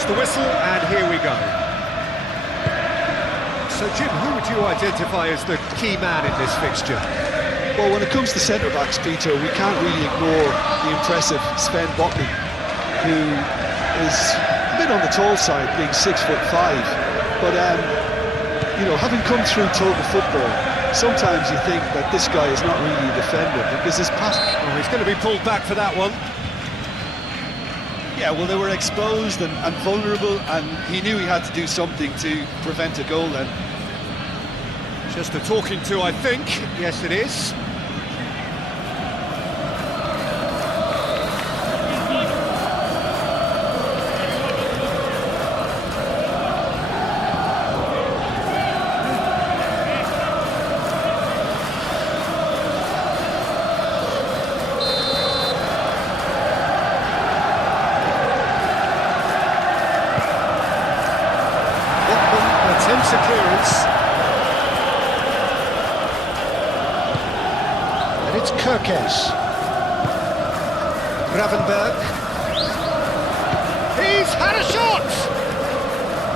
There's the whistle, and here we go. So, Jim, who would you identify as the key man in this fixture? Well, when it comes to centre-backs, Peter, we can't really ignore the impressive Sven Botman, who is a bit on the tall side, being 6'5". But, you know, having come through total football, sometimes you think that this guy is not really a defender, because his pass... Oh, he's going to be pulled back for that one. Yeah, well, they were exposed and vulnerable, and he knew he had to do something to prevent a goal then. Just a talking to, I think. Yes, it is. Attempts a clearance. And it's Kirkes. Gravenberg. He's had a shot!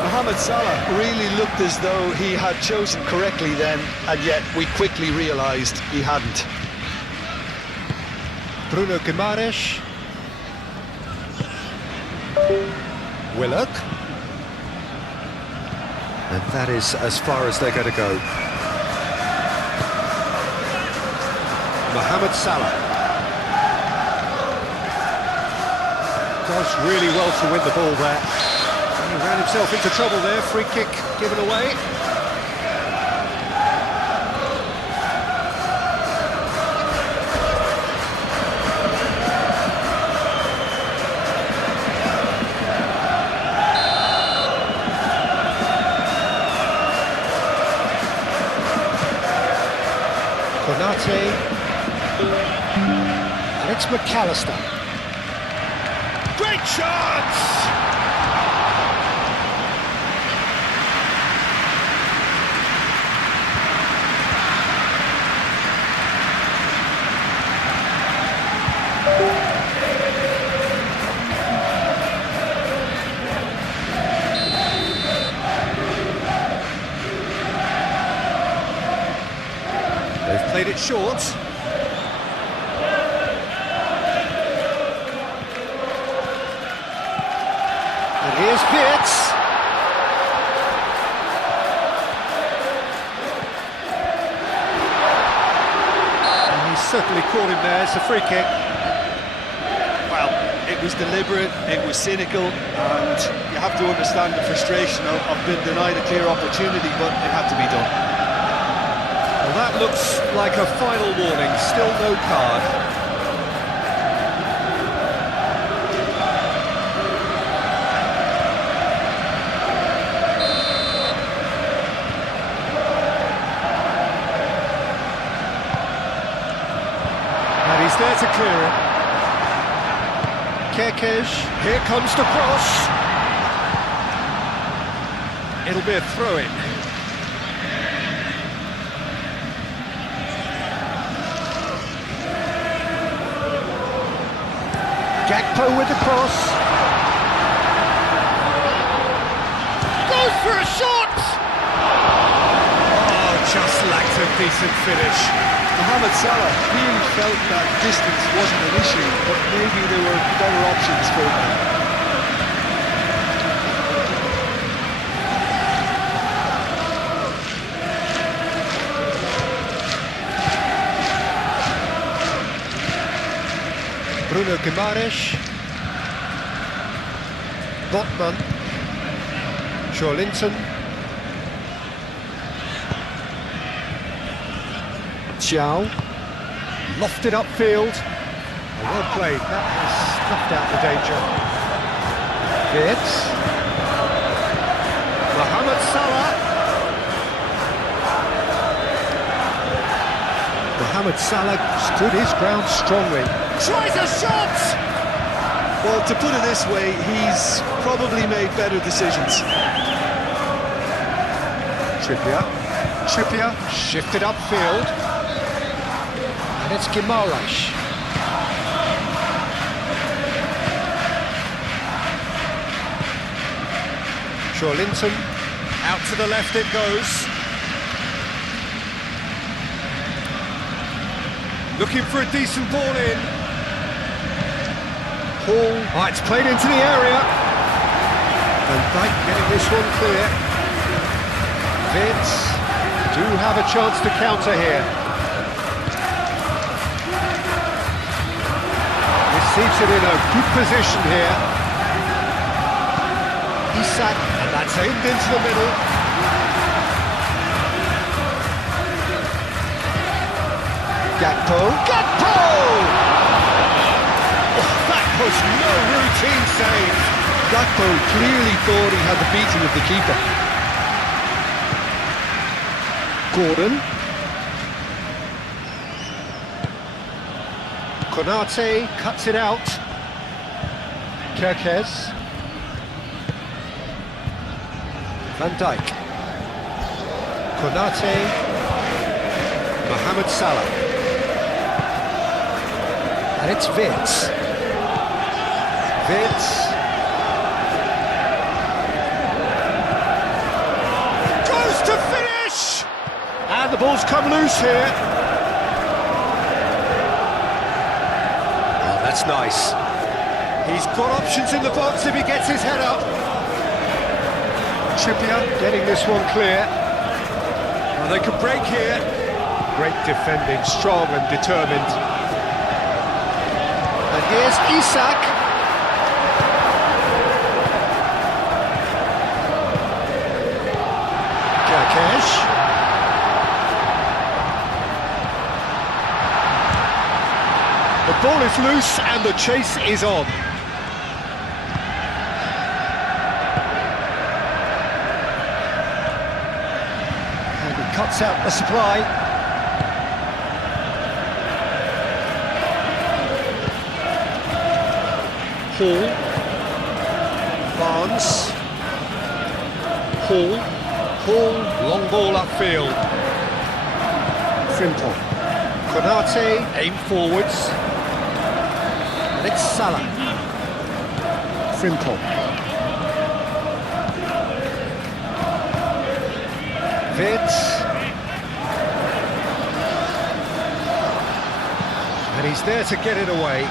Mohamed Salah really looked as though he had chosen correctly then, and yet we quickly realised he hadn't. Bruno Guimaraes. Willock. And that is as far as they're going to go. Mohamed Salah does really well to win the ball there. He ran himself into trouble there. Free kick given away. Konate, and it's McAllister. Great chance! They've played it short. And here's Pitts. And he's certainly caught him there. It's a free kick. Well, it was deliberate, it was cynical, and you have to understand the frustration of being denied a clear opportunity, but it had to be done. Well, that looks like a final warning, still no card. And he's there to clear it. Kirkes, here comes the cross. It'll be a throw-in. Gakpo with the cross. Goes for a shot! Oh, just lacked a decent finish. Mohamed Salah really felt that distance wasn't an issue, but maybe there were better options for him. Bruno Guimaraes, Botman, Linton, Chow, lofted upfield. Well played, that has snuffed out the danger. Fitz, Mohamed Salah. Mohamed Salah stood his ground strongly. Tries a shot! Well, to put it this way, he's probably made better decisions. Trippier shifted upfield. And it's Guimaraes. Linton, out to the left it goes. Looking for a decent ball in. Hall, oh, it's played into the area. Van Dijk getting this one clear. Vince do have a chance to counter here. This seems it in a good position here. Isak, and that's aimed into the middle. Gakpo! Oh, that was no routine save. Gakpo clearly thought he had the beating of the keeper. Gordon. Konate cuts it out. Kerkez. Van Dijk. Konate. Mohamed Salah. And it's Vince. Goes to finish! And the ball's come loose here. Oh, that's nice. He's got options in the box if he gets his head up. Trippier getting this one clear. Well, they could break here. Great defending, strong and determined. And here's Isak. Kerkez. The ball is loose and the chase is on. And he cuts out the supply. Hall. Barnes. Hall, long ball upfield. Frimpong. Konate, aim forwards. And it's Salah. Frimpong. Vitz. And he's there to get it away.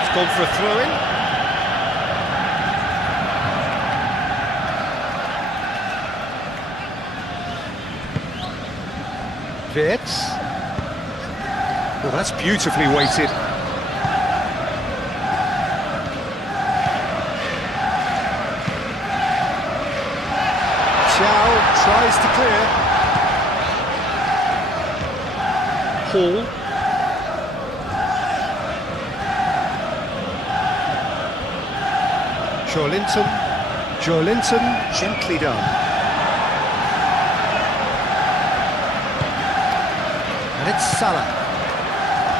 It's gone for a throw-in. Vitz. Well, that's beautifully weighted. Chow tries to clear. Hall. Linton, gently done. And it's Salah.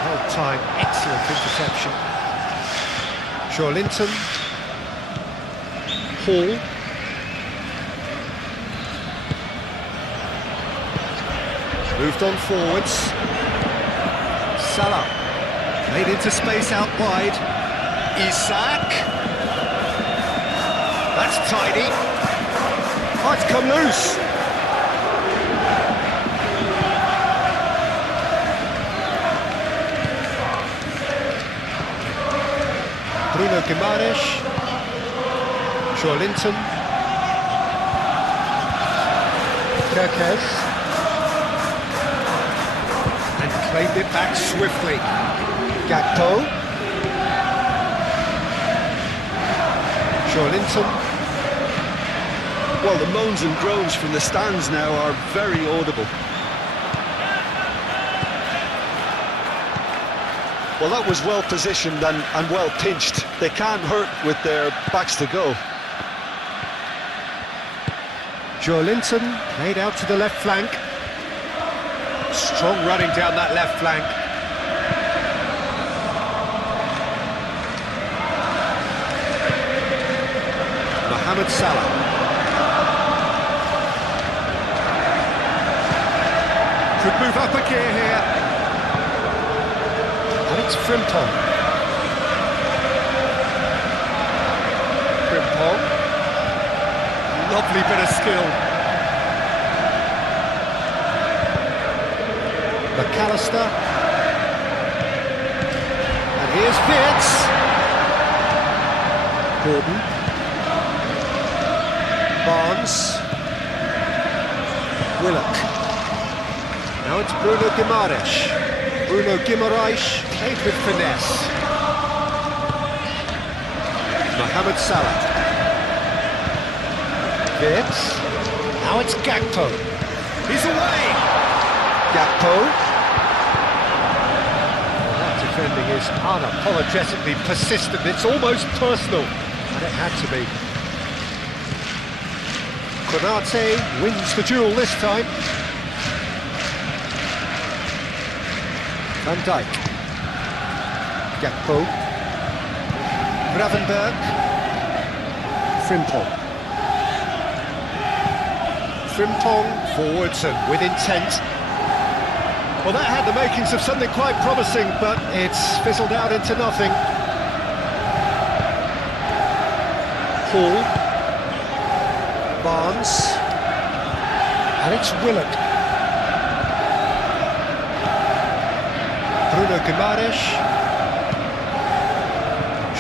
Whole time, excellent interception. Linton. Hall. Moved on forwards. Salah. Played into space out wide. Isak. That's tidy. Oh, it's come loose. Bruno Guimaraes. Linton. Kerkez. And claimed it back swiftly. Gakpo. Linton. Well, the moans and groans from the stands now are very audible. Well, that was well positioned and well pinched. They can't hurt with their backs to go. Linton played out to the left flank. Strong running down that left flank. Mohamed Salah. Could move up a gear here. And it's Frimpong. lovely bit of skill. McAllister. And here's Fitz. Gordon. Barnes. Willock. Now it's Bruno Guimaraes. Bruno Guimaraes played with finesse. Mohamed Salah. Fitz. Now it's Gakpo. He's away. Gakpo. Defending is unapologetically persistent, it's almost personal, and it had to be. Konate wins the duel this time. Van Dijk. Gakpo. Gravenberg. Frimpong. Frimpong forwards and with intent. Well, that had the makings of something quite promising, but it's fizzled out into nothing. Hall. Barnes. And it's Willock. Bruno Guimaraes.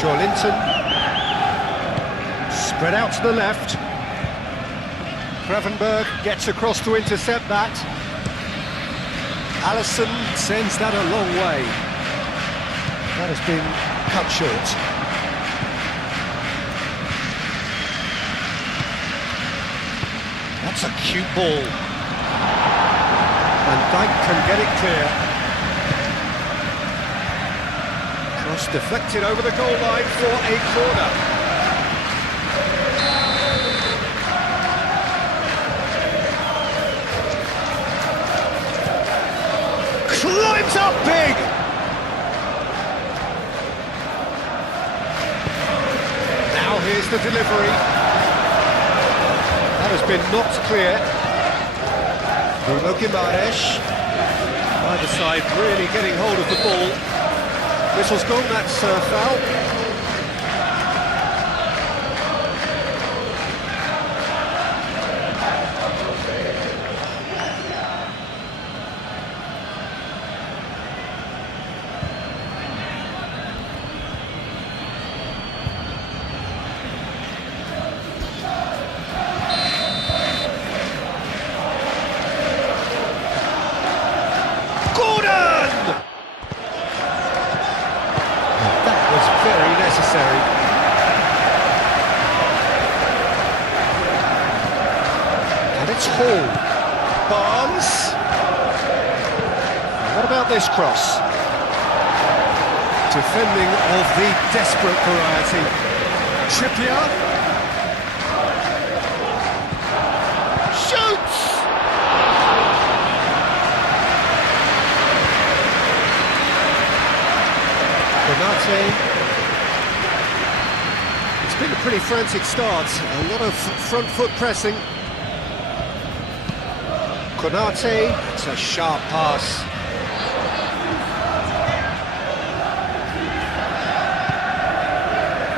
Linton. Spread out to the left. Gravenberg gets across to intercept that. Alisson sends that a long way. That has been cut short. That's a cute ball. Van Dijk can get it clear. Cross deflected over the goal line for a corner. Climbs up big! Now here's the delivery. That has been knocked clear. Bruno Guimaraes. Either side really getting hold of the ball. Whistle's gone, that's foul. Necessary. And it's Hall. Barnes. What about this cross? Defending of the desperate variety. Trippier. Shoots! Konate. It's been a pretty frantic start, a lot of front foot pressing. Konate, it's a sharp pass.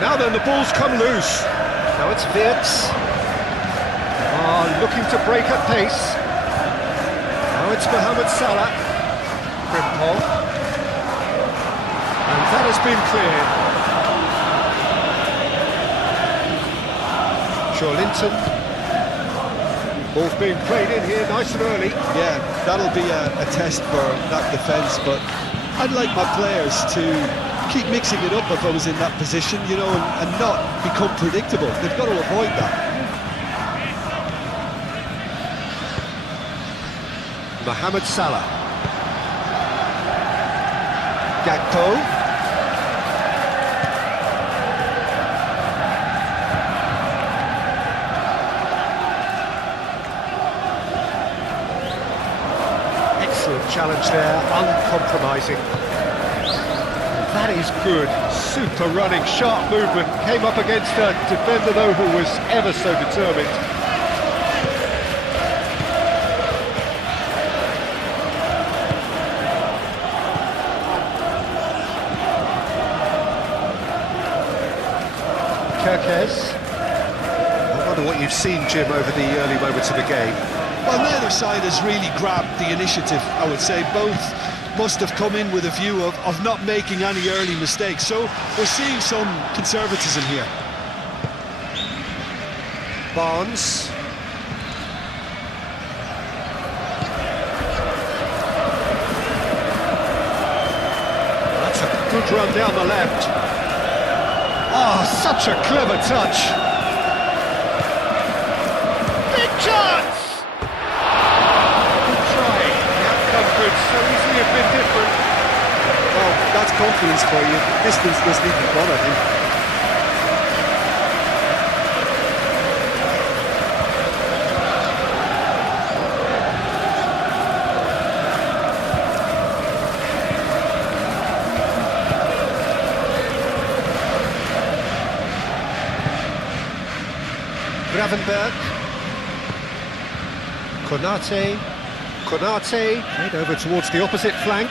Now then, the ball's come loose. Now it's Wirtz. Looking to break at pace. Now it's Mohamed Salah. Frimpong. And that has been cleared. Linton. Ball's being played in here nice and early. Yeah, that'll be a test for that defence, but I'd like my players to keep mixing it up if I was in that position, you know, and not become predictable. They've got to avoid that. Mohamed Salah. Gakpo. Challenge there, uncompromising. That is good, super running, sharp movement. Came up against a defender though who was ever so determined. Kirkes. of what you've seen, Jim, over the early moments of the game. Well, neither side has really grabbed the initiative, I would say. Both must have come in with a view of not making any early mistakes. So we're seeing some conservatism here. Barnes. That's a good run down the left. Oh, such a clever touch. Big chance! Good try. The outcome could so easily have been different. Well, that's confidence for you. Distance doesn't even bother him. Gravenberg. Konate. Played over towards the opposite flank.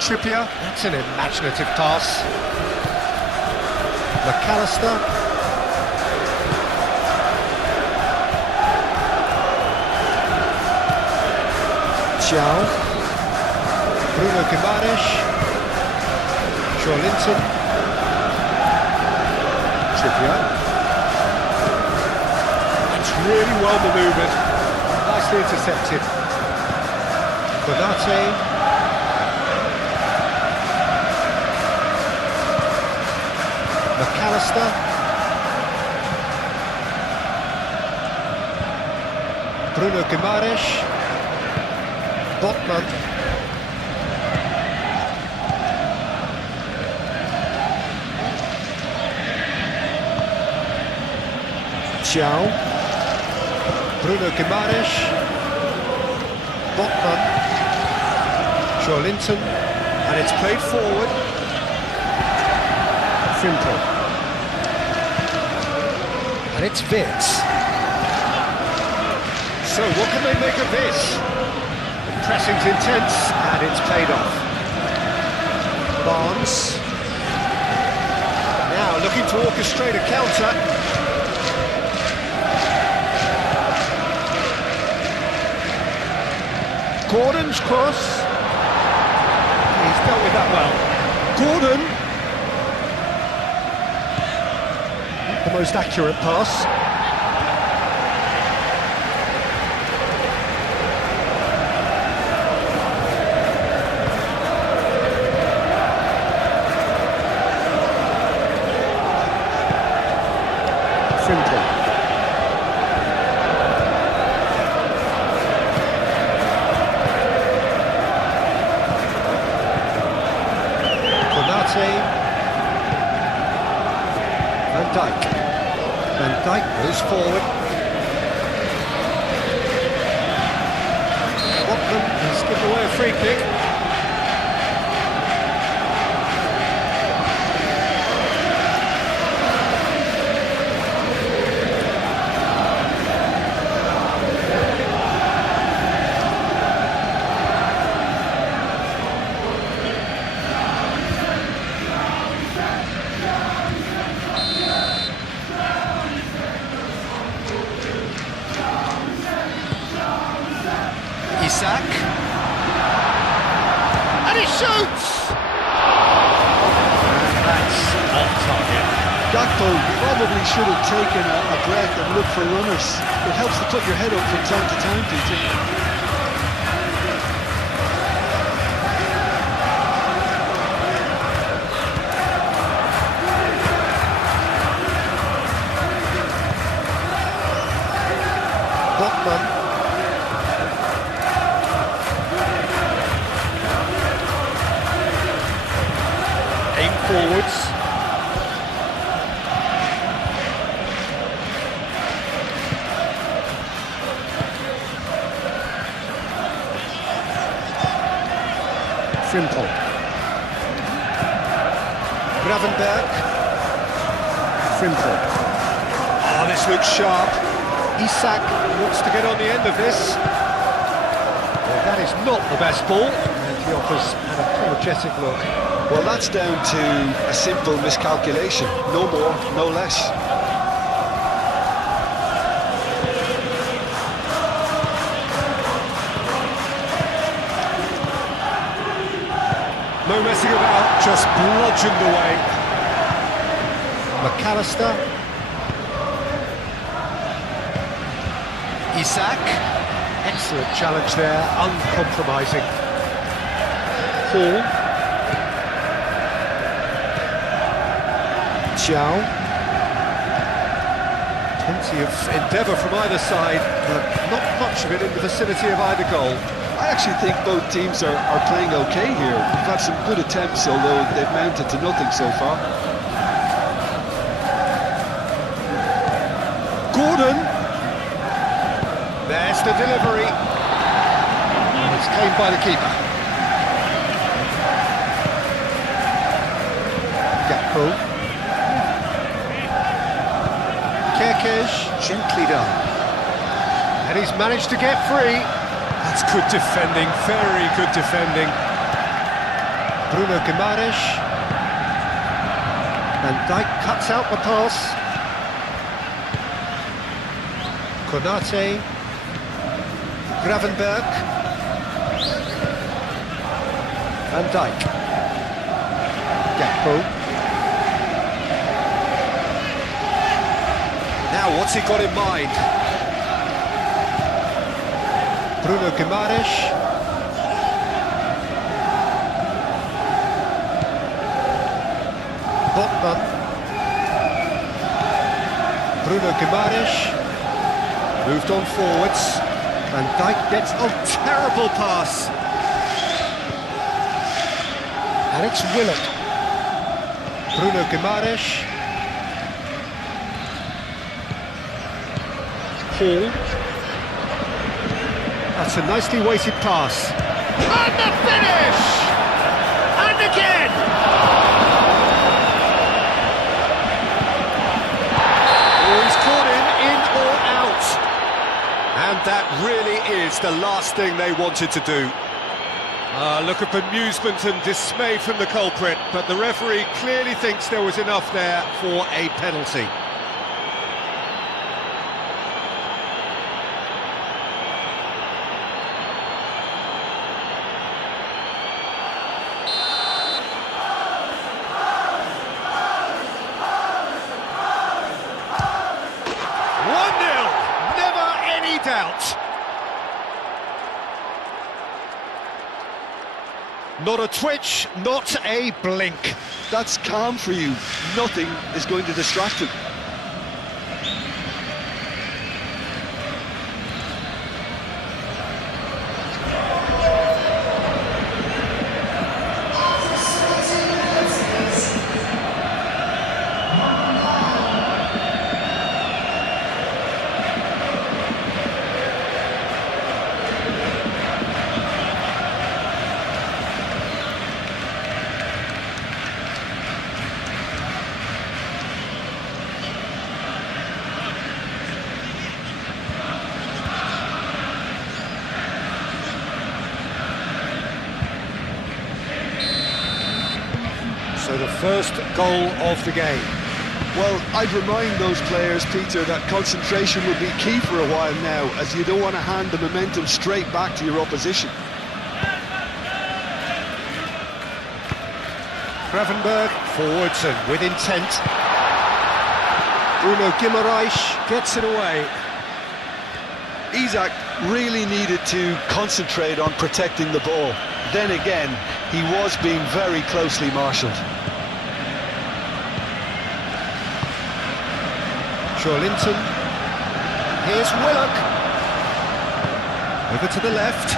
Trippier. That's an imaginative pass. McAllister. Xiao. Bruno Guimaraes. Joelinton. Trippier. That's really well manoeuvred. Nicely intercepted. Konate. McAllister. Bruno Guimaraes. Botman. Xiao. Bruno Guimaraes. Botman. Joelinton. And it's played forward. Frimpong. And it's Vitz. So what can they make of this? The pressing's intense and it's paid off. Barnes. Now looking to orchestrate a counter. Gordon's cross. He's dealt with that well. Gordon. The most accurate pass. Frimpong. Van Dijk moves forward. Botman has given away a free kick. Isak. And he shoots! And that's off target. Gakpo probably should have taken a breath and looked for runners. It helps to put your head up from time to time, Peter. Botman. Aim forwards. Frimpong. Gravenberg. Frimpong. Oh, this looks sharp. Isak wants to get on the end of this. Well, that is not the best ball. And he offers an apologetic look. Well, that's down to a simple miscalculation. No more, no less. No messing about, just bludgeoned away. McAllister. Isak. Excellent challenge there, uncompromising. Hall. Chow. Plenty of endeavour from either side, but not much of it in the vicinity of either goal. I actually think both teams are playing okay here. We've had some good attempts, although they've mounted to nothing so far. Gordon. There's the delivery. It's came by the keeper. Gakpo. Kerkez, gently done. And he's managed to get free. That's good defending, very good defending. Bruno Guimaraes. Van Dijk cuts out the pass. Konate. Gravenberg. Van Dijk. Gakpo. Now what's he got in mind? Bruno Guimaraes. Botman. Bruno Guimaraes. Moved on forwards. Van Dijk gets... Oh, terrible pass! And it's Willock. Bruno Guimaraes. Hall. That's a nicely weighted pass. And the finish! And again! Oh, he's caught him in or out. And that really is the last thing they wanted to do. Look of bemusement and dismay from the culprit, but the referee clearly thinks there was enough there for a penalty. Doubt. Not a twitch, not a blink. That's calm for you. Nothing is going to distract him. So the first goal of the game. Well, I'd remind those players, Peter, that concentration will be key for a while now, as you don't want to hand the momentum straight back to your opposition. Gravenberg forwards and with intent. Bruno Guimaraes gets it away. Isak really needed to concentrate on protecting the ball. Then again, he was being very closely marshalled. Linton. Here's Willock. Over to the left.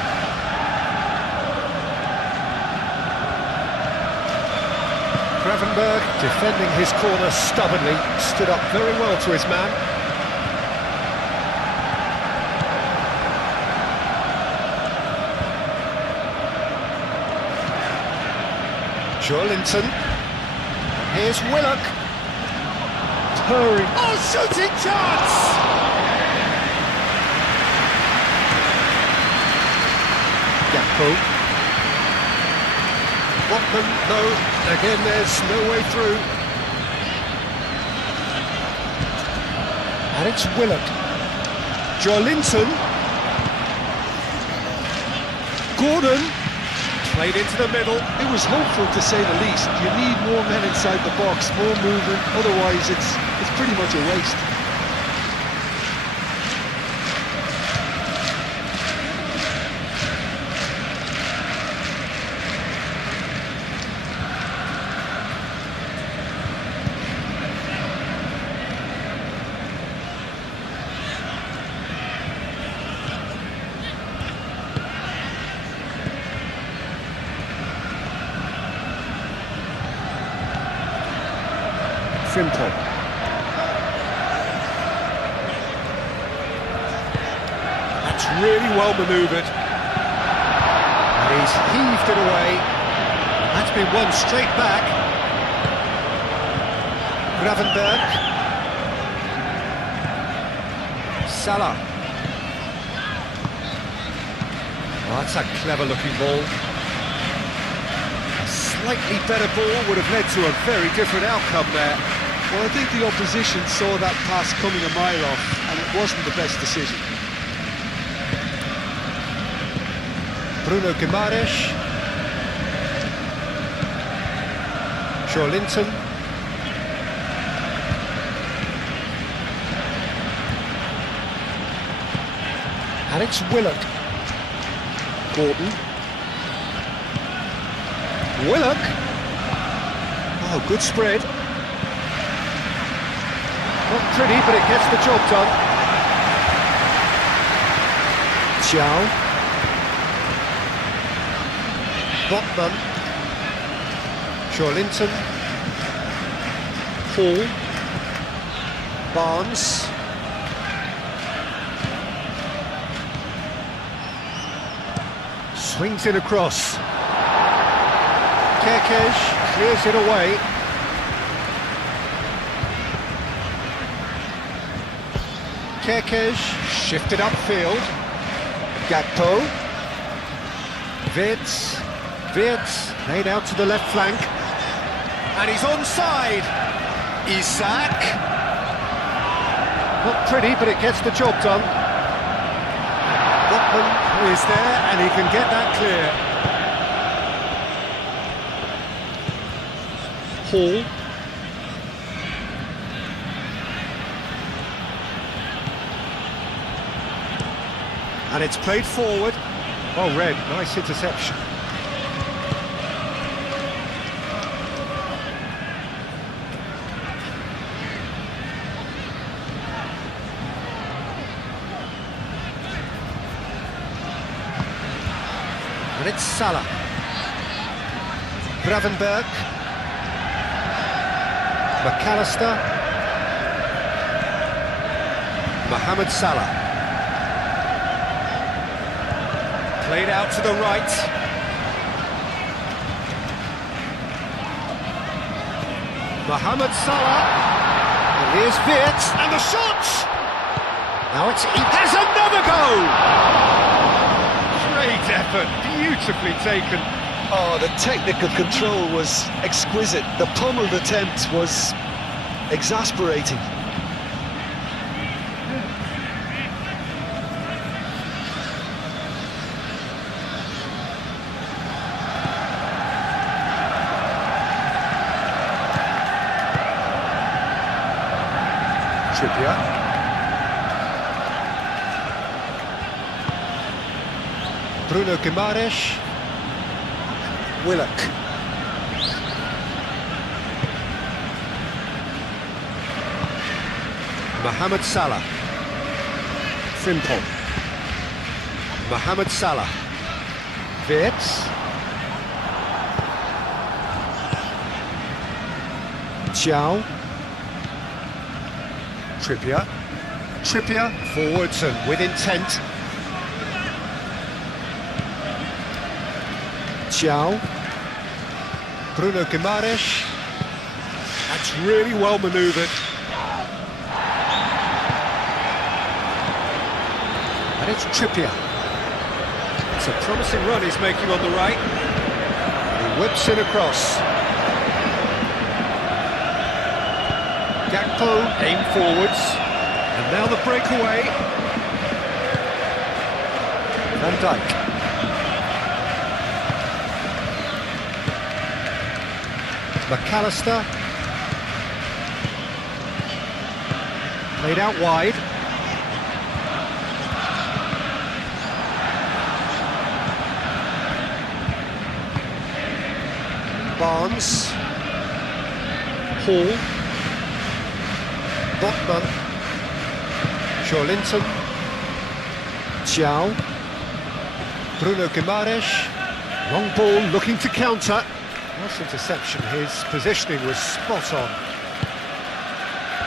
Gravenberg defending his corner stubbornly, stood up very well to his man. Linton. Here's Willock. Hurry. Oh, shooting chance! Gakpo. Botman, no, again there's no way through. And it's Willock. Joelinton. Gordon. Played into the middle. It was hopeful, to say the least. You need more men inside the box, more movement, otherwise it's pretty much a waste. Simple. That's really well manoeuvred. And he's heaved it away. That's been won straight back. Gravenberg. Salah. Oh, that's a clever looking ball. A slightly better ball would have led to a very different outcome there. Well, I think the opposition saw that pass coming a mile off, and it wasn't the best decision. Bruno Guimaraes. Joelinton. And it's Willock. Gordon. Willock. Oh, good spread. Not pretty, but it gets the job done. Xiao. Botman. Joelinton. Hall. Barnes. Swings it across. Kerkez clears it away. Kerkez shifted upfield. Gakpo. Wirtz laid out to the left flank. And he's onside. Isak. Not pretty, but it gets the job done. Botman is there, and he can get that clear. Hall. And it's played forward. Well read, nice interception. And it's Salah. Gravenberg. McAllister. Mohamed Salah. Played out to the right. Mohamed Salah. And here's Wirtz. And the shot! Now he has another goal! Great effort, beautifully taken. Oh, the technical control was exquisite. The pummeled attempt was exasperating. Trippier. Bruno Guimaraes. Willock. Mohamed Salah. Frimpong. Mohamed Salah. Wirtz. Xiao. Trippier. Forwards and with intent. Xiao. Bruno Guimaraes. That's really well manoeuvred. And it's Trippier. It's a promising run he's making on the right. He Whips it across. Gakpo aim forwards. And now the breakaway. Van Dijk. McAllister. Played out wide. Barnes. Hall. Botman. Joelinton. Chiao. Bruno Guimaraes. Long ball looking to counter. Nice interception, his positioning was spot on.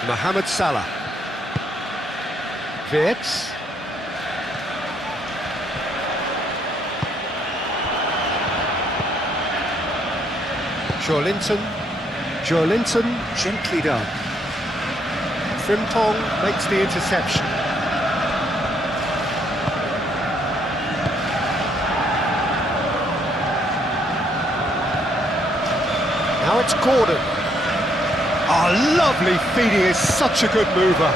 Mohamed Salah. Wirtz. Joelinton gently done. Frimpong makes the interception. Now it's Gordon. Oh, lovely feed, he is such a good mover.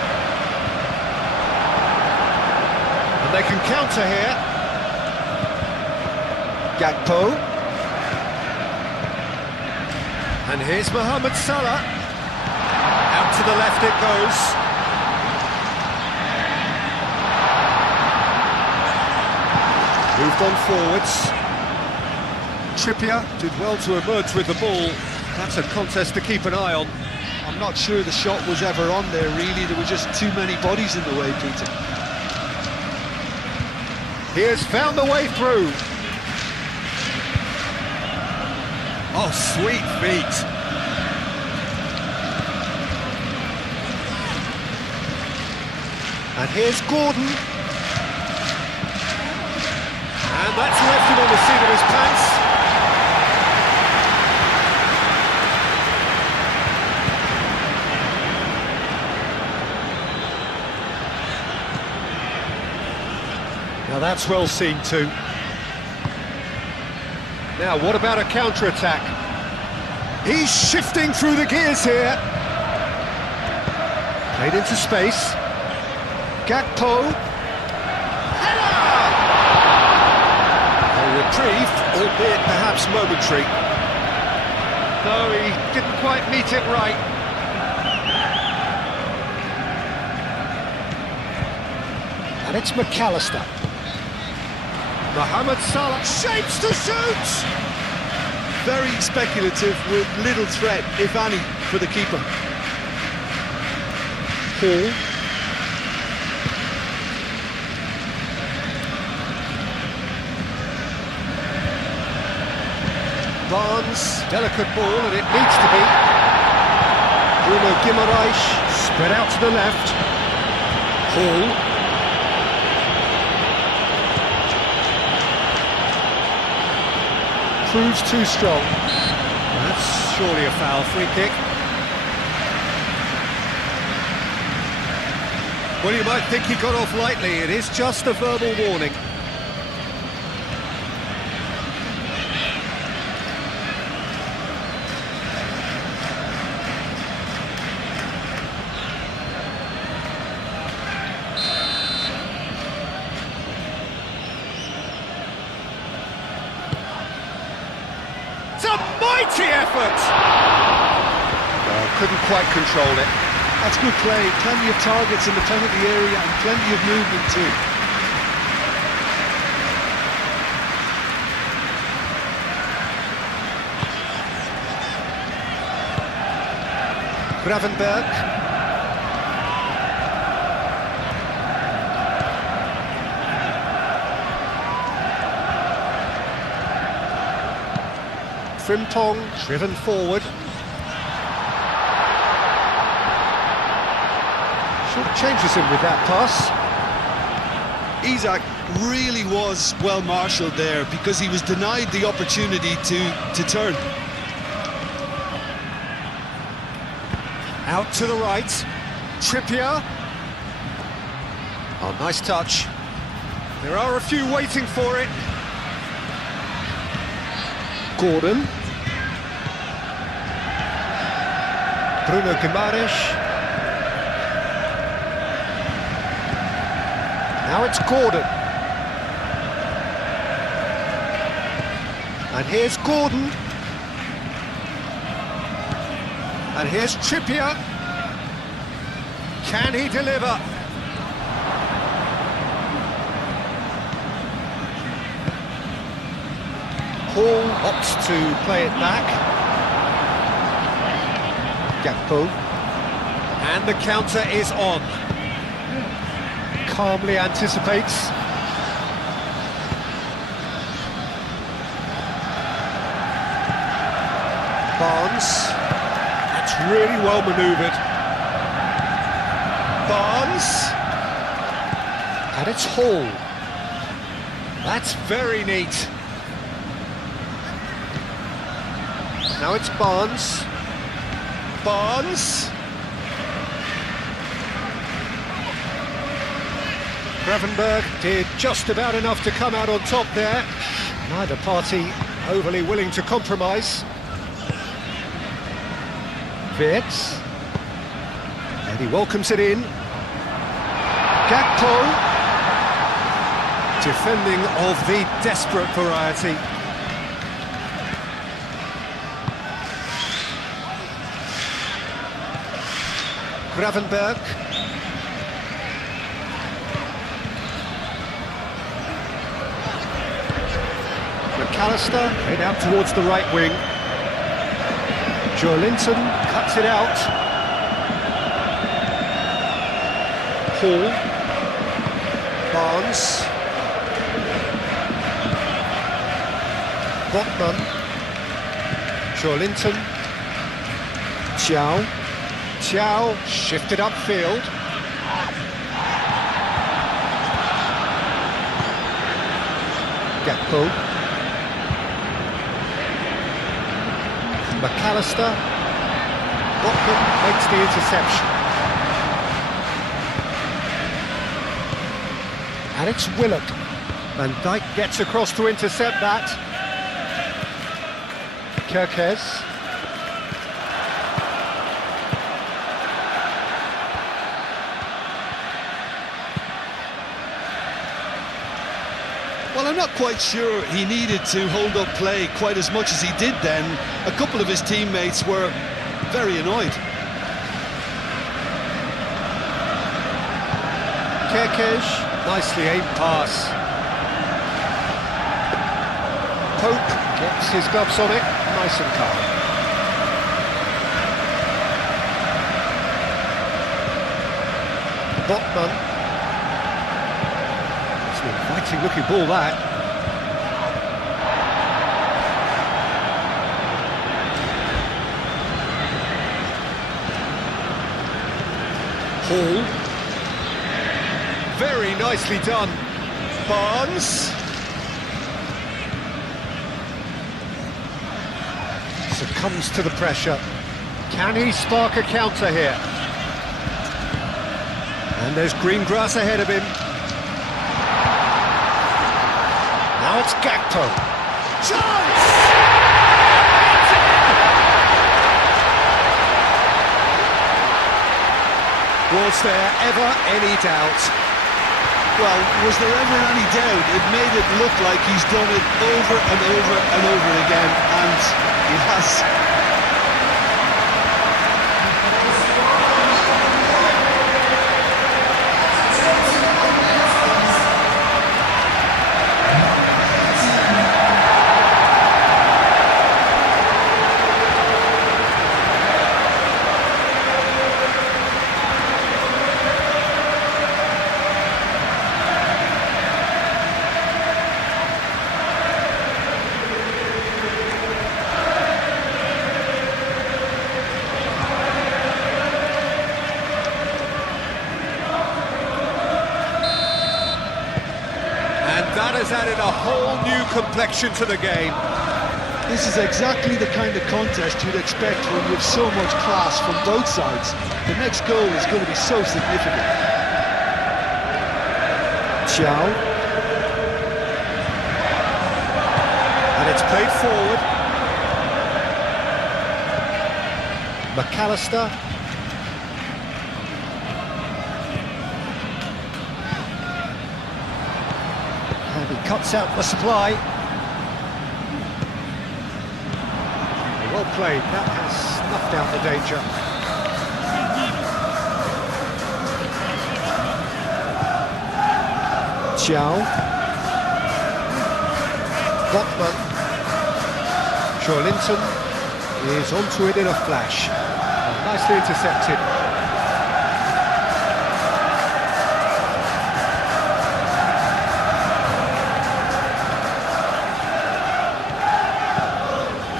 And they can counter here. Gakpo. And here's Mohamed Salah. Out to the left it goes. Moved on forwards. Trippier did well to emerge with the ball. That's a contest to keep an eye on. I'm not sure the shot was ever on there, really. There were just too many bodies in the way, Peter. He has found the way through. Oh, sweet feet. And here's Gordon. And that's left him on the seat of his pants. Now that's well seen too. Now what about a counter-attack? He's shifting through the gears here. Played into space. Gakpo. Header! A reprieve, albeit perhaps momentary. No, he didn't quite meet it right. And it's McAllister. Mohamed Salah shapes to shoot! Very speculative with little threat, if any, for the keeper. Hall. Barnes, delicate ball, and it needs to be. Bruno Guimaraes, spread out to the left. Hall. Proves too strong. That's surely a foul, free kick. Well, you might think he got off lightly. It is just a verbal warning. It's a mighty effort! Oh, couldn't quite control it. That's good play, plenty of targets in the penalty area and plenty of movement too. Gravenberg. Frimpong driven forward. Changes him with that pass. Isak really was well marshalled there because he was denied the opportunity to turn. Out to the right. Trippier. Oh, nice touch. There are a few waiting for it. Gordon. Bruno Guimaraes. Now it's Gordon. And here's Gordon. And here's Trippier. Can he deliver? Hall opts to play it back. Gakpo. And the counter is on. Calmly anticipates. Barnes. That's really well manoeuvred. Barnes. And it's Hall. That's very neat. Now it's Barnes. Barnes. Gravenberg did just about enough to come out on top there. Neither party overly willing to compromise. Wirtz. And he welcomes it in. Gakpo. Defending of the desperate variety. Gravenberg. McAllister head out towards the right wing. Joelinton cuts it out. Hall. Barnes. Botman. Joelinton. Chow. Chow shifted upfield. Gakpo. McAllister. Botman makes the interception. And it's Willock. Van Dijk gets across to intercept that. Kerkez. Well, I'm not quite sure he needed to hold up play quite as much as he did then. A couple of his teammates were very annoyed. Kerkez, nicely aimed pass. Pope gets his gloves on it, nice and calm. Botman. It's an inviting looking ball, that. Hall. Very nicely done. Barnes. Succumbs to the pressure. Can he spark a counter here? And there's green grass ahead of him. Now it's Gakpo. Chance! Was there ever any doubt? Well, was there ever any doubt? It made it look like he's done it over and over and over again, and he has. That has added a whole new complexion to the game. This is exactly the kind of contest you'd expect when you have so much class from both sides. The next goal is going to be so significant. Chow. And it's played forward. McAllister. And he cuts out the supply. Well played, that has snuffed out the danger. Xiao. Botman. Linton is onto it in a flash. Nicely intercepted.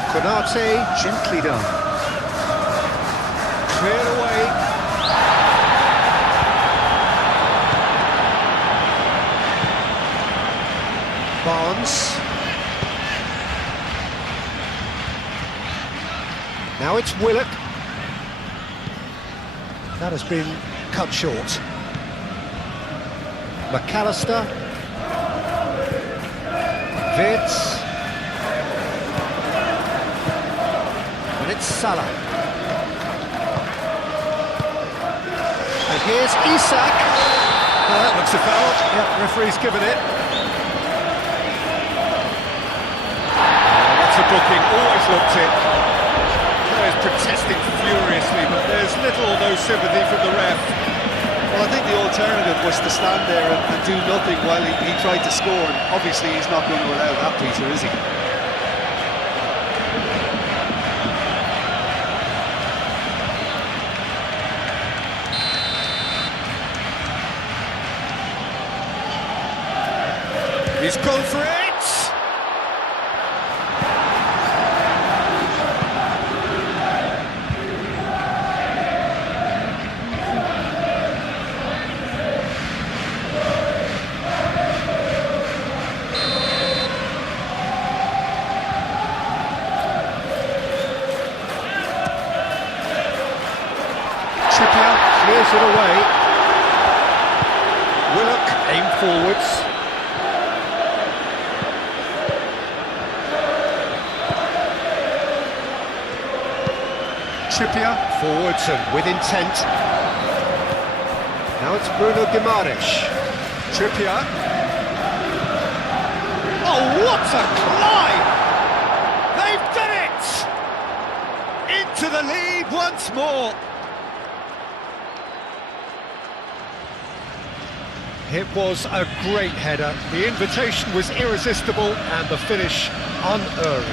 Konate, gently done. Cleared away. Barnes. Now it's Willock. That has been cut short. McAllister. Vitz. And it's Salah. And here's Isak. That looks a foul. Yep, referee's given it. That's a booking, always looked it. Protesting furiously, but there's little or no sympathy from the ref. Well, I think the alternative was to stand there and do nothing while he tried to score, and obviously he's not going to allow that, Peter, is he? He's gone for it! Clears it away. Willock aim forwards. Trippier forwards and with intent. Now it's Bruno Guimaraes. Trippier. Oh, what a climb! They've done it! Into the lead once more. It was a great header. The invitation was irresistible and the finish unerring.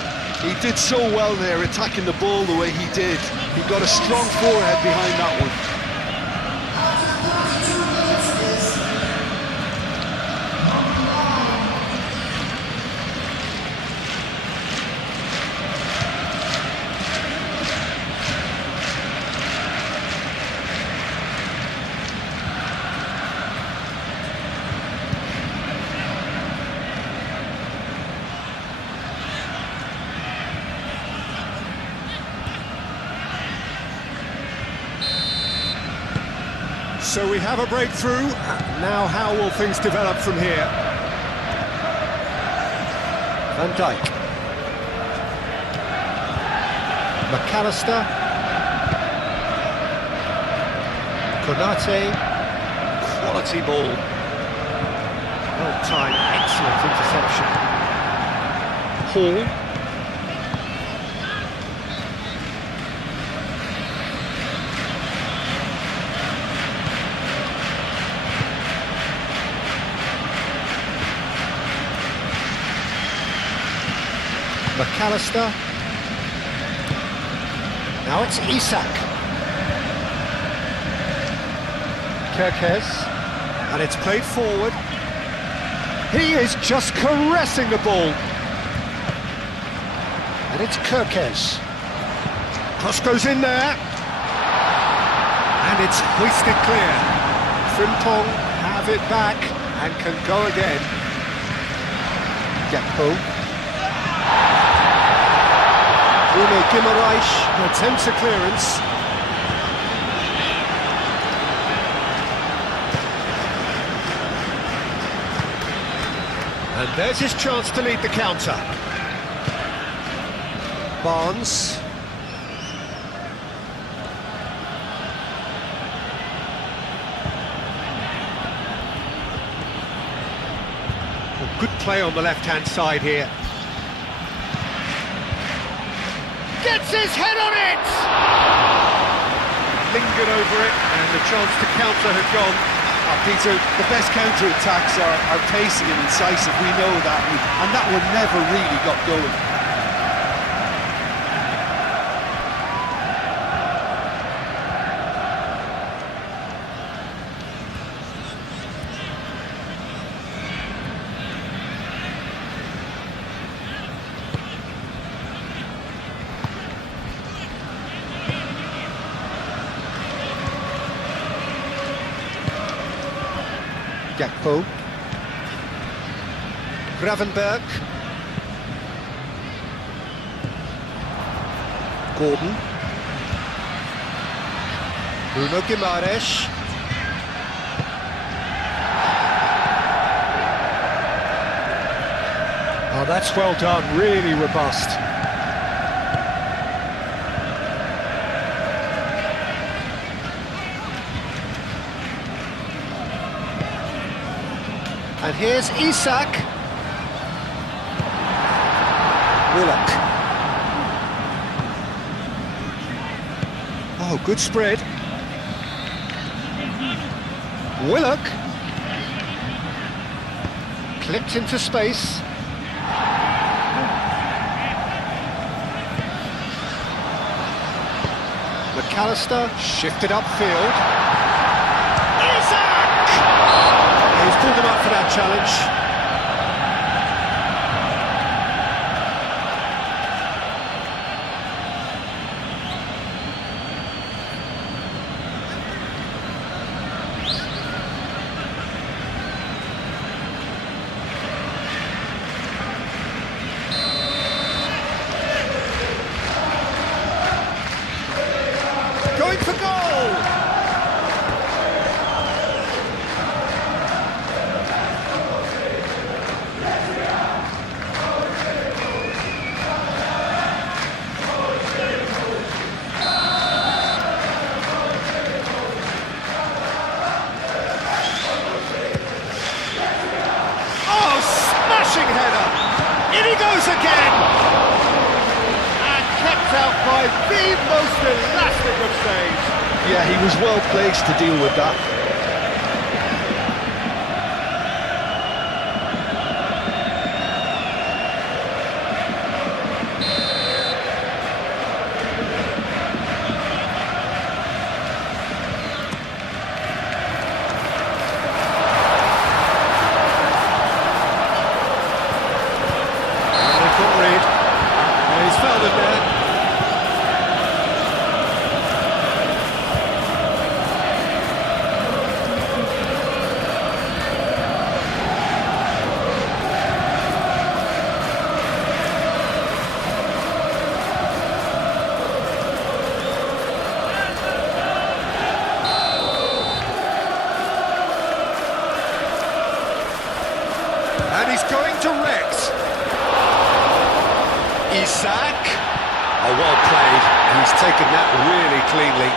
He did so well there, attacking the ball the way he did. He got a strong forehead behind that one. So we have a breakthrough. Now how will things develop from here? Van Dijk. McAllister. Konate. Quality ball. Well timed, excellent interception. Hall. McAllister. Now it's Isak. Kerkez. And it's played forward. He is just caressing the ball. And it's Kerkez. Cross goes in there. And it's hoisted clear. Frimpong have it back and can go again. Gakpo. Bruno Guimaraes attempts a clearance. And there's his chance to lead the counter. Barnes. Good play on the left-hand side here. Gets his head on it! Lingered over it, and the chance to counter had gone. Peter, the best counter-attacks are pacey and incisive, we know that, and that one never really got going. Gakpo. Gravenberg. Gordon. Bruno Guimaraes. Oh, that's well done, really robust. And here's Isak. Willock. Oh, good spread. Willock. Clipped into space. McAllister shifted upfield. Isak! He's pulled him up for that challenge. Going for goal! Oh, smashing header! In he goes again! And kept out by the most elastic of saves. Yeah, he was well placed to deal with that. They couldn't read. And he's found him there. And he's going direct. Isak. Oh, well played. He's taken that really cleanly.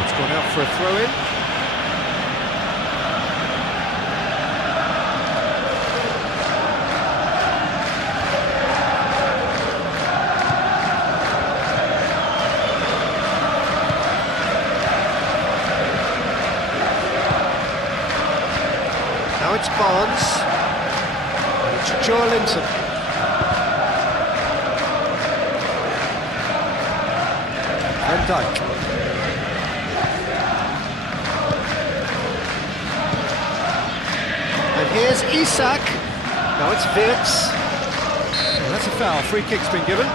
It's gone out for a throw-in. Now it's Barnes. And it's Joe Linton. Van Dijk. And here's Isak. Now it's Wirtz. Well, that's a foul. Free kick's been given.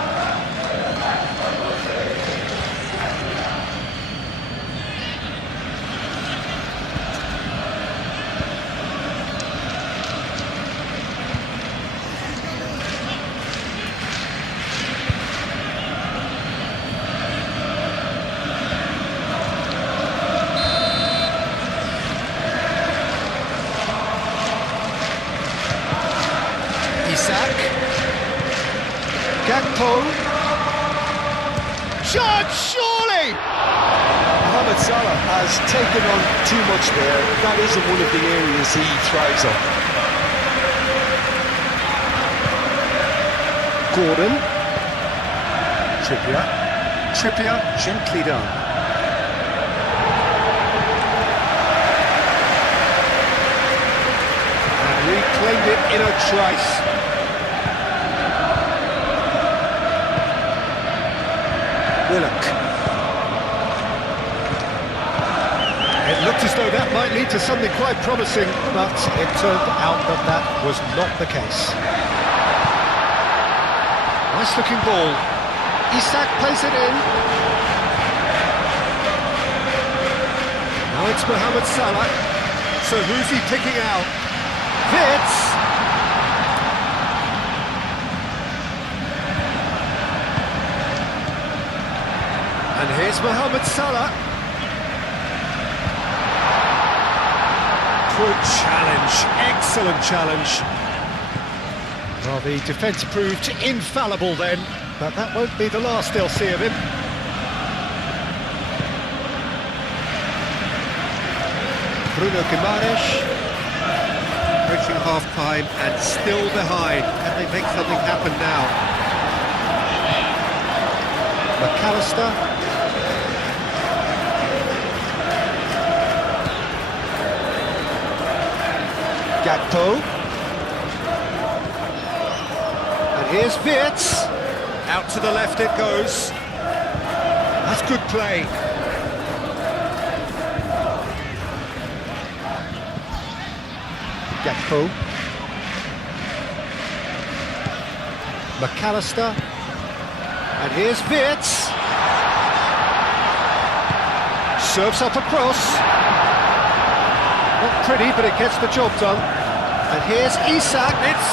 Isak. Gakpo. Shot, surely! Mohamed Salah has taken on too much there. That isn't one of the areas he thrives on. Gordon. Trippier, Gently done. and reclaimed it in a trice. Willock. It looked as though that might lead to something quite promising, but it turned out that that was not the case. Nice looking ball. Isak plays it in. Now it's Mohamed Salah. So who's he picking out? Fitz! And here's Mohamed Salah. Good challenge, excellent challenge. Well, the defence proved infallible then, but that won't be the last they'll see of him. Bruno Guimaraes, Approaching half-time and still behind. Can they make something happen now? McAllister. Gakpo. And here's Wirtz. Out to the left it goes. That's good play. Gakpo. McAllister. And here's Wirtz. Serves up across. Not pretty, but it gets the job done. And here's Isak. It's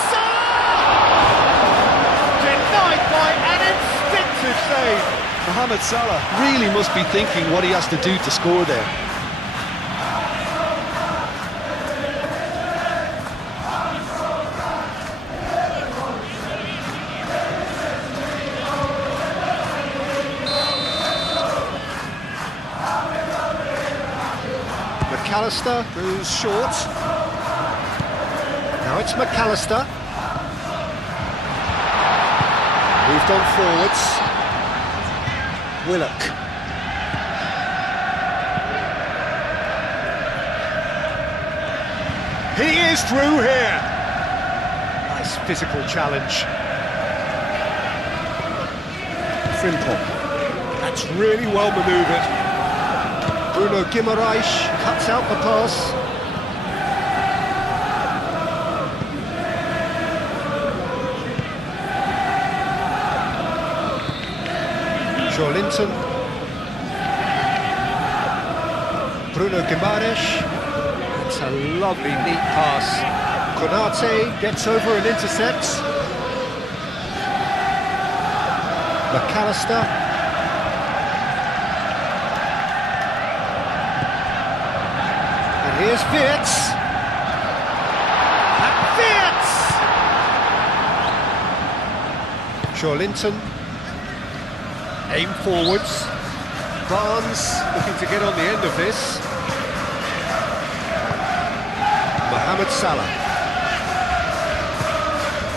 denied by an instinctive save. Mohamed Salah really must be thinking what he has to do to score there. McAllister goes short. Now it's McAllister. Moved on forwards. Willock. He is through here. Nice physical challenge. Frimpong. That's really well manoeuvred. Bruno Guimaraes cuts out the pass. Linton. Bruno Guimaraes. It's a lovely, neat pass. Konate gets over and intercepts. McAllister. And here's Wirtz. And Wirtz! Linton. Aim forwards. Barnes looking to get on the end of this. Mohamed Salah.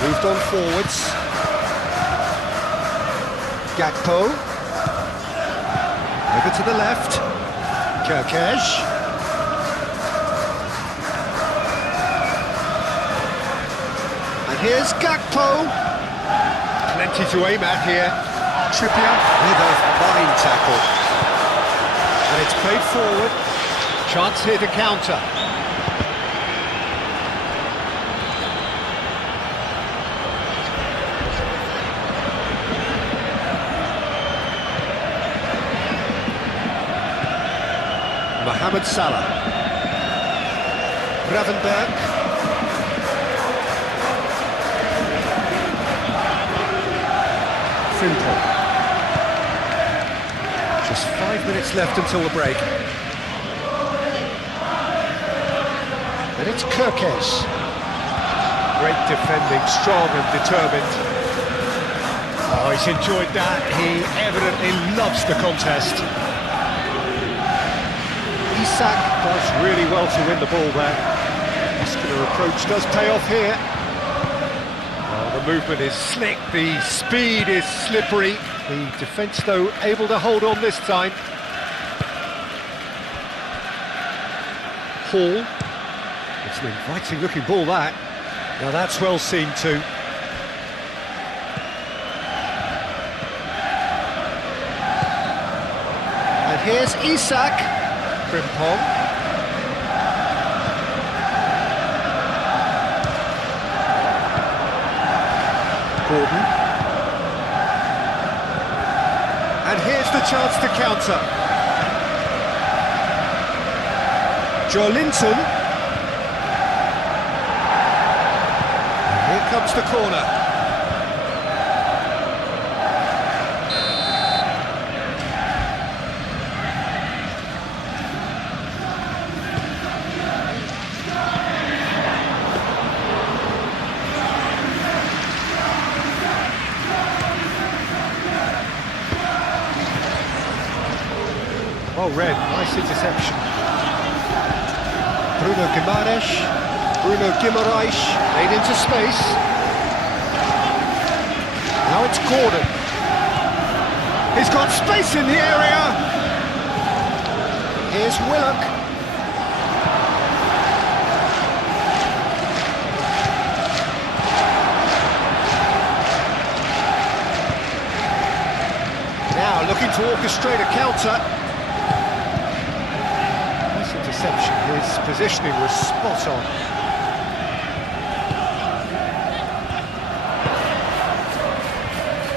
Moved on forwards. Gakpo. Over to the left. Kirkesh. And here's Gakpo. Plenty to aim at here. Trippier with a fine tackle. And it's played forward. Chance here to counter. Mohamed Salah. Gravenberg. Frimpong. Just 5 minutes left until the break. And it's Kirkesh. Great defending, strong and determined. Oh, he's enjoyed that. He evidently loves the contest. Isak does really well to win the ball there. Muscular approach does pay off here. Well, the movement is slick, the speed is slippery. The defence, though, able to hold on this time. Hall. It's an inviting-looking ball, that. Now that's well seen too. And here's Isak. Frimpong. Gordon. And here's the chance to counter. Joelinton. Here comes the corner. Well read, nice interception. Bruno Guimaraes, made into space. Now it's Gordon. He's got space in the area. Here's Willock. Now looking to orchestrate a counter. Interception. His positioning was spot on.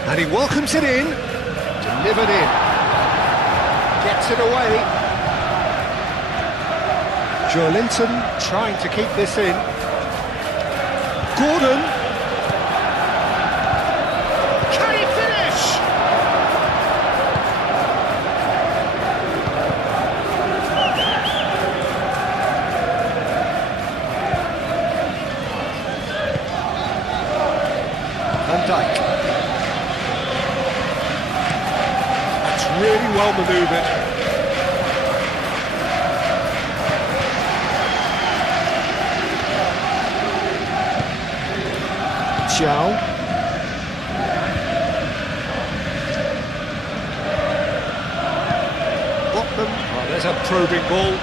And he welcomes it in, delivered in, gets it away. Joelinton trying to keep this in. Gordon. Can he finish? Van Dijk. That's really well manoeuvred. Xiao. Botman. Oh, there's a probing ball.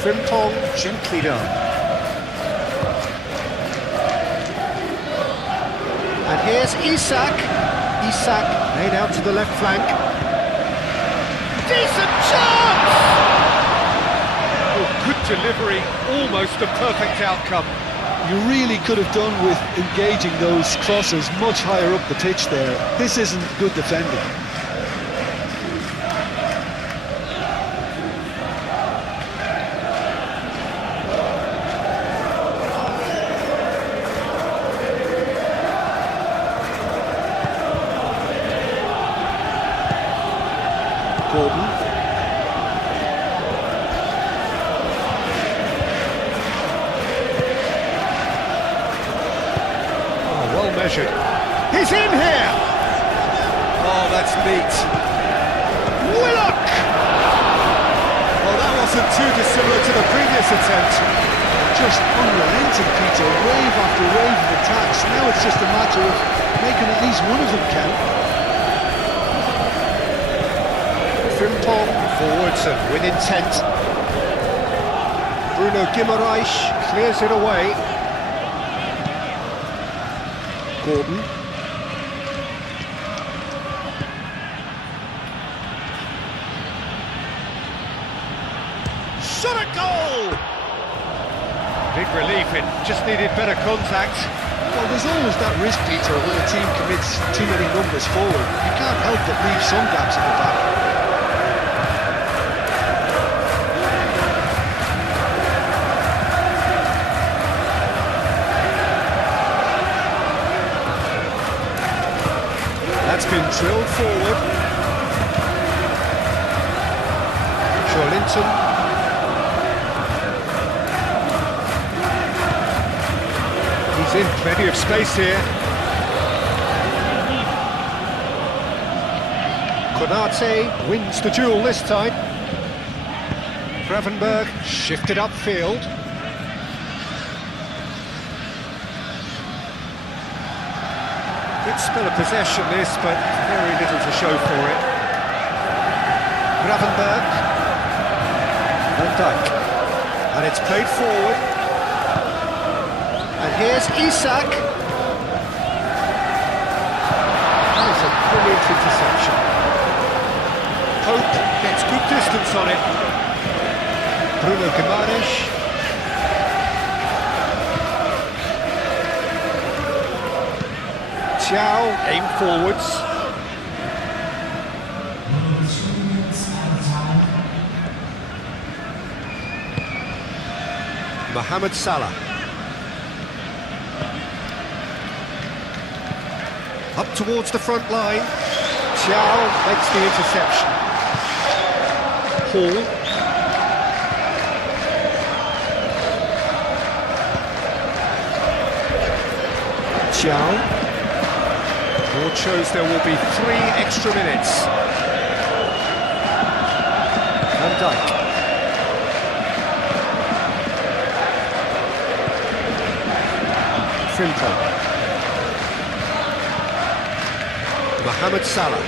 Frimpong, gently done. And here's Isak. Isak made out to the left flank. Decent chance! Oh, good delivery, almost a perfect outcome. You really could have done with engaging those crosses much higher up the pitch there. This isn't good defending. Gordon. Oh, well measured. He's in here! Oh, that's neat. Willock! Well, that wasn't too dissimilar to the previous attempt. Just unrelenting, Peter. Wave after wave of attacks. Now it's just a matter of making at least one of them count. Frimpong forwards and with intent. Bruno Guimaraes clears it away. Gordon. Shot a goal! Big relief, it just needed better contact. Well, there's always that risk, Peter, when a team commits too many numbers forward. You can't help but leave some gaps at the back. That's been drilled forward. Joelinton. He's in plenty of space here. Konate wins the duel this time. Gravenberg shifted upfield. Good spell of possession this, but very little to show for it. Gravenberg. Van Dijk. And it's played forward. And here's Isak. That is a brilliant interception. Hope gets good distance on it. Bruno Guimaraes. Thiaw aim forwards. Mohamed Salah. Up towards the front line. Thiaw makes the interception. Hall. Thiaw. Board shows there will be 3 extra minutes. Van Dijk. Frimpong. Mohamed Salah.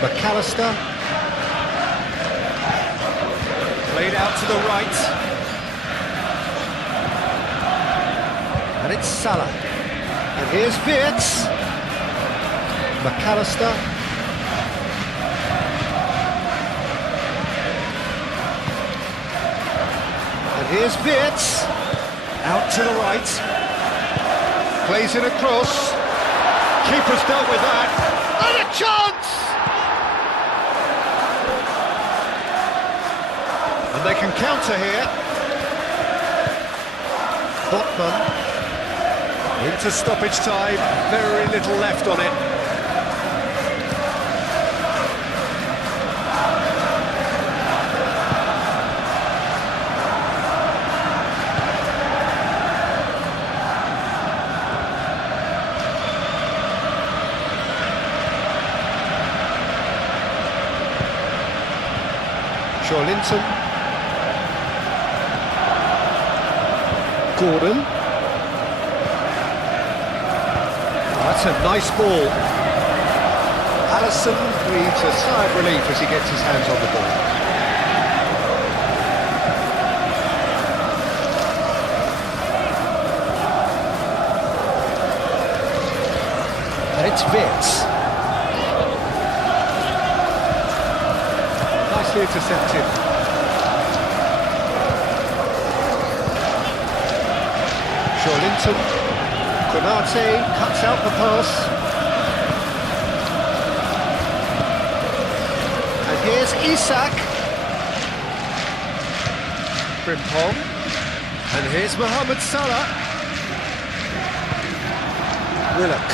McAllister. Played out to the right. And it's Salah. And here's Wirtz. McAllister. And here's Wirtz. Out to the right. Plays it across. Keeper's dealt with that. And a chance! And they can counter here. Botman. Into stoppage time. Very little left on it. Linton. Gordon. Oh, that's a nice ball. Alisson breathes a sigh of relief as he gets his hands on the ball. And it's Wirtz. Nicely intercepted. Linton. Konate cuts out the pass. And here's Isak. Frimpong. And here's Mohamed Salah. Willock.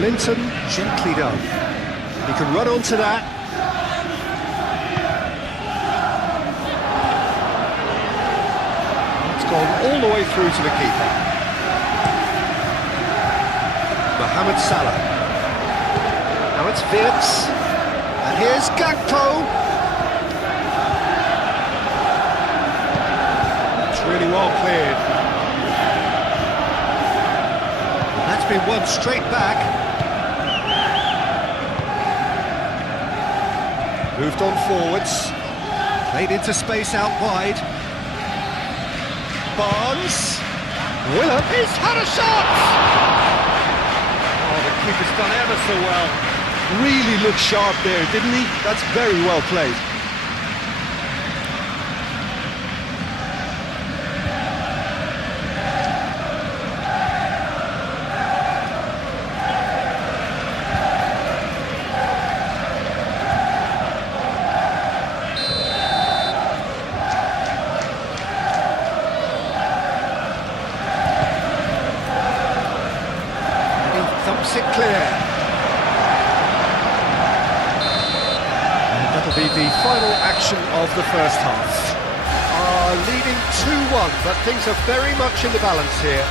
Linton gently done. He can run onto that. Gone all the way through to the keeper. Mohamed Salah. Now it's Wirtz. And here's Gakpo. It's really well cleared. And that's been won straight back. Moved on forwards. Played into space out wide. Barnes. Willock. He's had a shot! Oh, the keeper's done ever so well. Really looked sharp there, didn't he? That's very well played. It clear. And that'll be the final action of the first half. Leading 2-1, but things are very much in the balance here.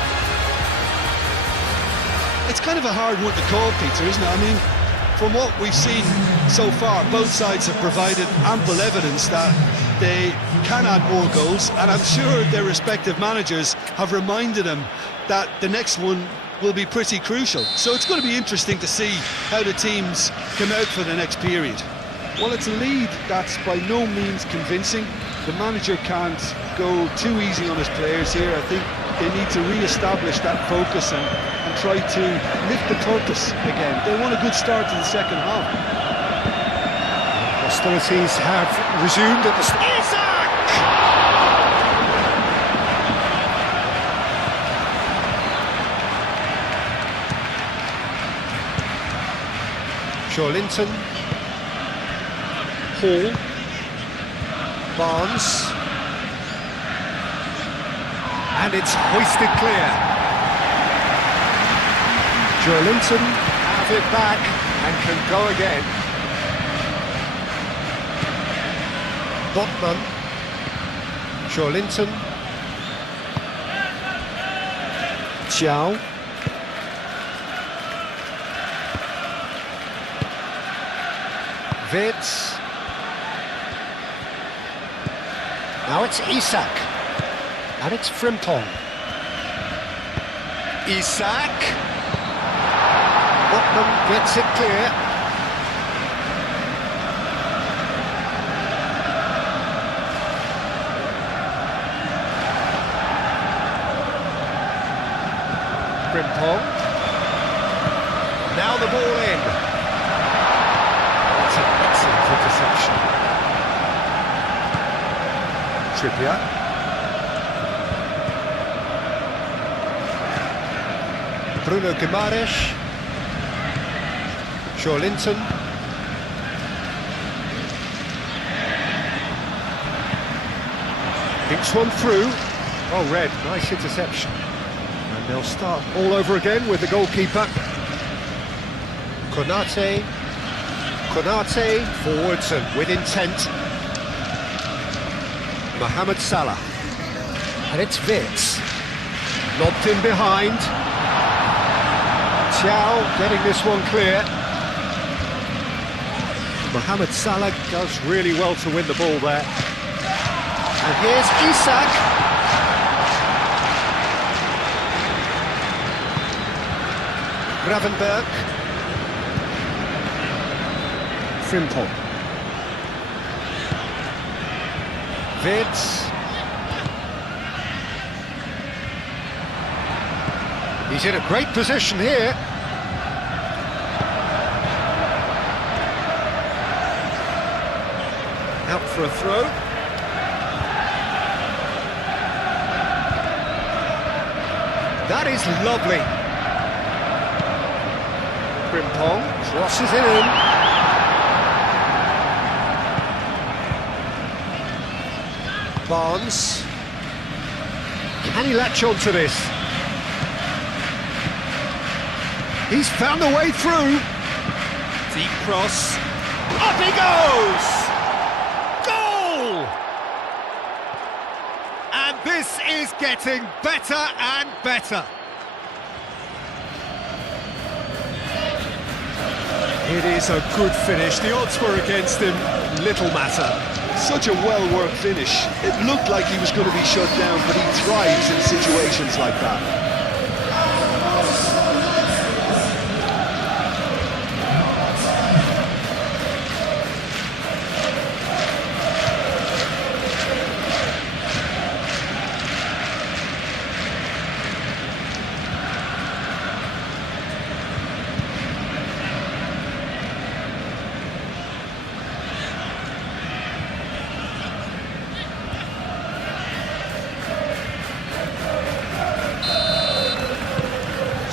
it's kind of a hard one to call, Peter, isn't it? I mean, from what we've seen so far, both sides have provided ample evidence that they can add more goals, and I'm sure their respective managers have reminded them that the next one will be pretty crucial. So it's going to be interesting to see how the teams come out for the next period. Well, it's a lead that's by no means convincing. The manager can't go too easy on his players here. I think they need to re-establish that focus and try to lift the purpose again. They want a good start to the second half. Hostilities have resumed at the Isak! Linton, Hall, Barnes, and it's hoisted clear. Linton have it back and can go again. Botman, Linton, Chiao. Vitz. Now it's Isak. And it's Frimpong. Isak. Botman gets it clear. Frimpong. Now the ball in. Interception. Trippier. Bruno Guimaraes. Linton. Thinks one through. Oh, Red, nice interception. And they'll start all over again with the goalkeeper. Konate forwards and with intent. Mohamed Salah. And it's Vitz. Lobbed in behind. Thiaw getting this one clear. Mohamed Salah does really well to win the ball there. And here's Isak. Gravenberg. Frimpong. Vitz. He's in a great position here. Out for a throw. That is lovely. Frimpong crosses it in. Barnes. Can he latch on to this? He's found a way through. Deep cross. Up he goes! Goal! And this is getting better and better. It is a good finish. The odds were against him. Little matter. Such a well-worked finish. It looked like he was going to be shut down, but he thrives in situations like that.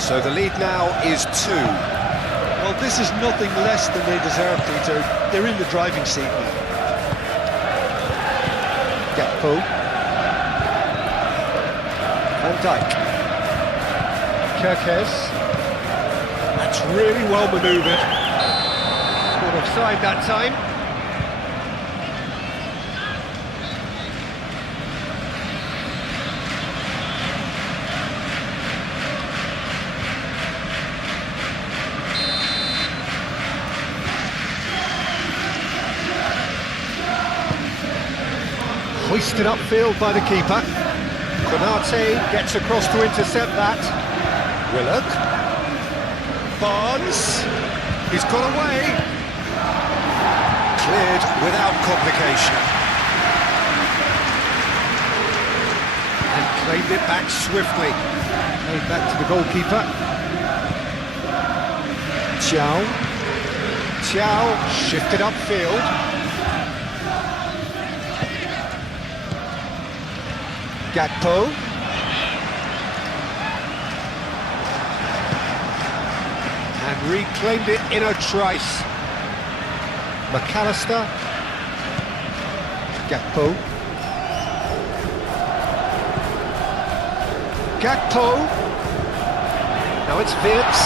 So the lead now is 2. Well, this is nothing less than they deserve, Peter. They're in the driving seat now. Gakpo. Van Dijk. Kerkez. That's really well manoeuvred. Scored offside that time. Hoisted upfield by the keeper. Konate gets across to intercept that. Willock. Barnes. He's got away. Cleared without complication. And claimed it back swiftly. Played back to the goalkeeper. Chow shifted upfield. Gakpo. And reclaimed it in a trice. McAllister. Gakpo. Now it's Vips.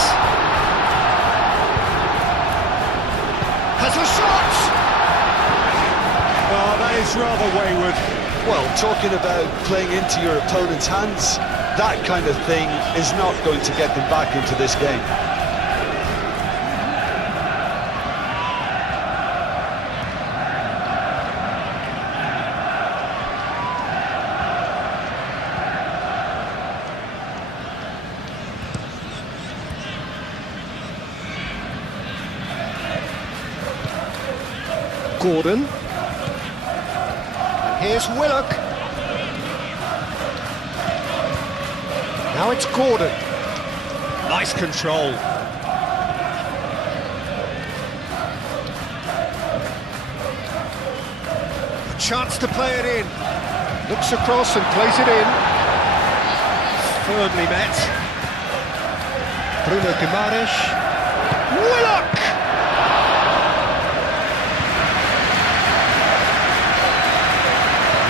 Has a shot! Oh, that is rather wayward. Well, talking about playing into your opponent's hands, that kind of thing is not going to get them back into this game. Gordon. And here's Willock. Now it's Gordon. Nice control. A chance to play it in. Looks across and plays it in. Firmly met. Bruno Guimaraes. Willock!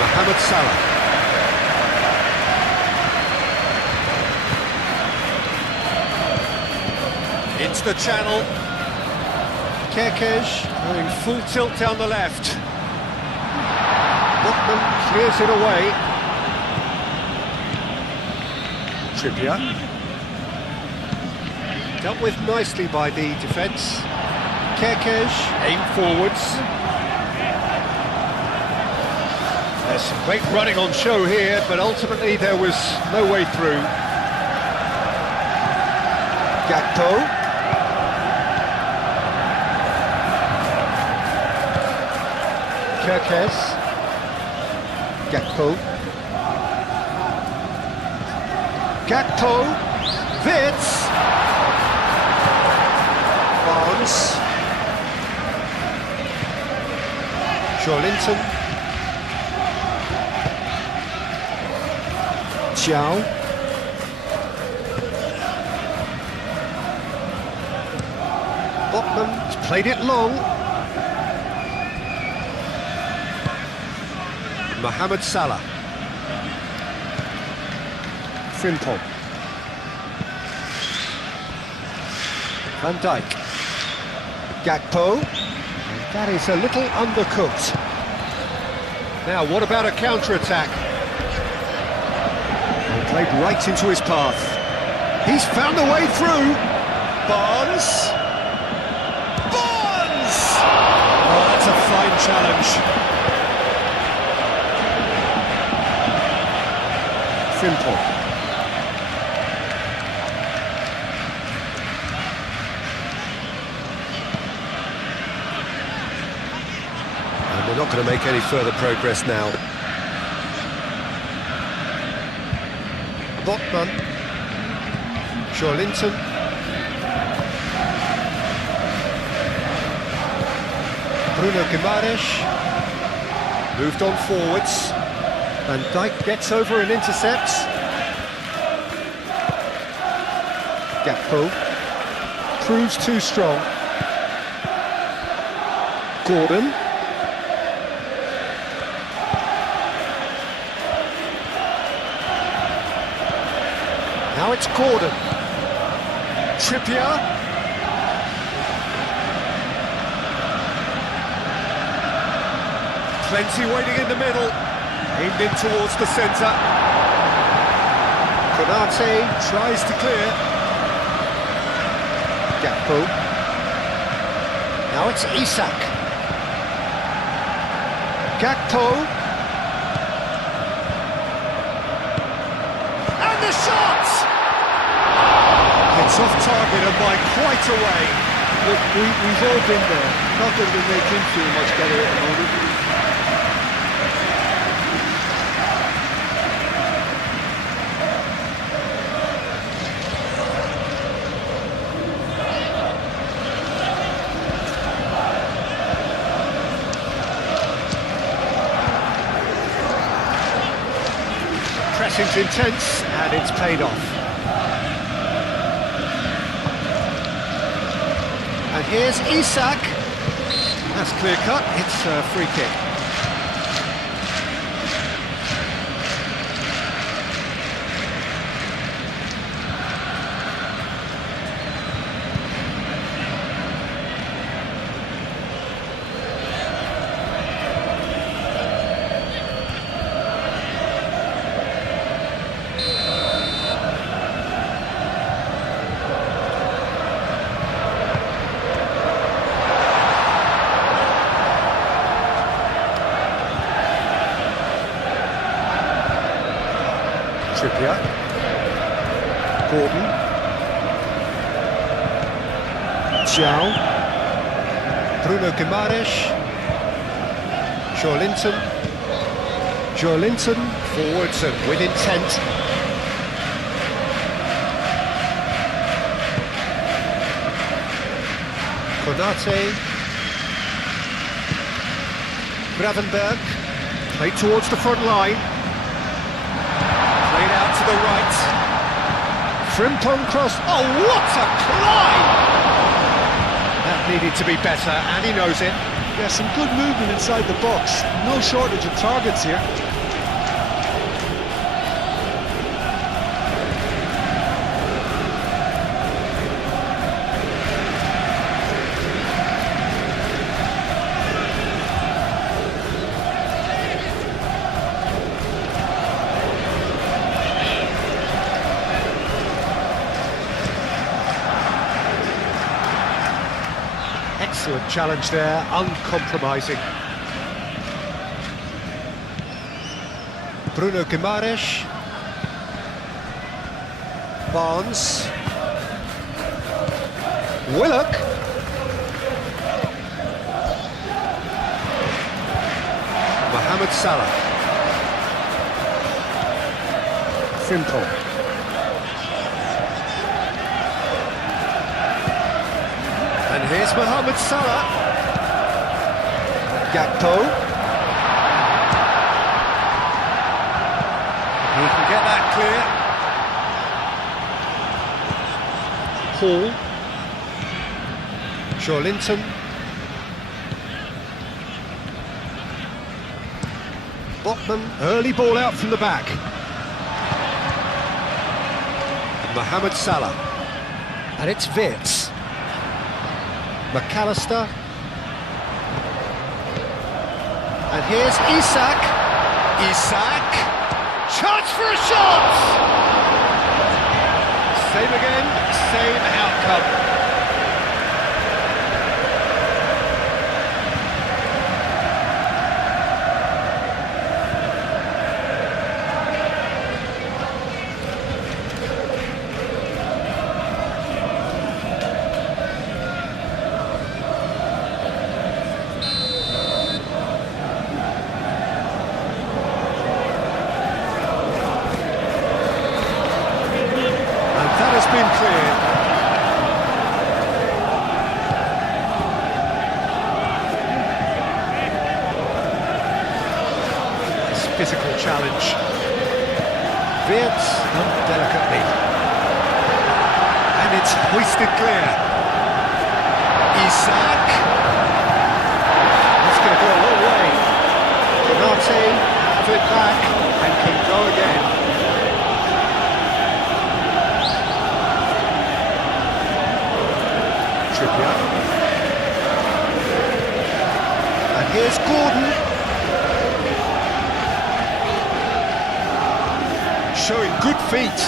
Mohamed Salah. Into the channel. Kerkez going full tilt down the left. Botman clears it away. Trippier. Dealt with nicely by the defence. Kerkez aim forwards. There's some great running on show here, but ultimately there was no way through. Gakpo. Kerkez. Gakpo. Wits. Barnes. Joelinton. Chow. Botman's played it long. Mohamed Salah. Frimpong. Van Dijk. Gakpo. And that is a little undercooked. Now, what about a counter-attack? Played right into his path. He's found a way through. Barnes. Oh, that's a fine challenge. Frimpong. And they're not going to make any further progress now. Botman. Joelinton. Bruno Guimaraes. Moved on forwards. Van Dijk gets over and intercepts. Gakpo. Proves too strong. Gordon. Now it's Gordon. Trippier. Plenty waiting in the middle. Aimed in towards the centre. Konate tries to clear. Gakpo. Now it's Isak. Gakpo. a shot! It's off target and by quite a way. Look, we've all been there. Not that it'll make him feel much better at the moment. Pressing's intense, and it's paid off. And here's Isak. That's clear cut, it's a free kick. Trippier, Gordon, Zhao, Bruno Guimaraes, Joelinton forwards and with intent. Konate, Gravenberg, played towards the front line. Played out to the right. Frimpong cross. Oh, what a climb! That needed to be better, and he knows it. Yeah, some good movement inside the box. No shortage of targets here. Excellent challenge there, uncompromising. Bruno Guimaraes. Barnes. Willock. Mohamed Salah. Frimpong. And here's Mohamed Salah. Gakpo. He can get that clear. Hall. Joelinton. Botman, early ball out from the back. Mohamed Salah. And it's Wirtz. McAllister. And here's Isak. Isak. Chance for a shot! Same again, same outcome. Been cleared. This physical challenge. Wirtz delicately. And it's hoisted clear. Isak. That's going to go a long way. Konate have it back and can go again. Trippier. And here's Gordon. Showing good feet.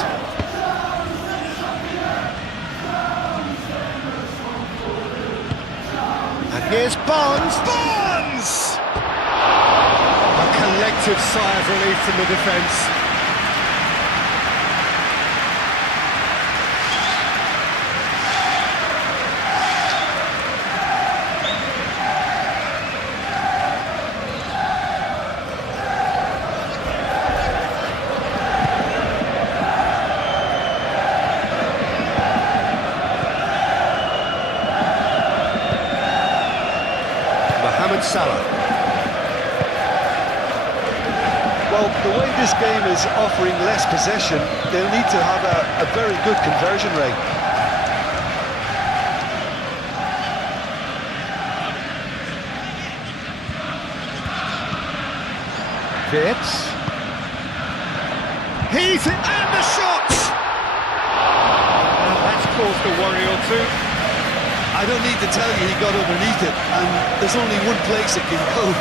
And here's Barnes. Barnes! A collective sigh of relief from the defence. Mohamed Salah. Well, the way this game is offering less possession, they'll need to have a very good conversion rate. Vitz. He's in, and the shot! Now that's caused a worry or two. I don't need to tell you he got underneath it, and there's only one place it can go.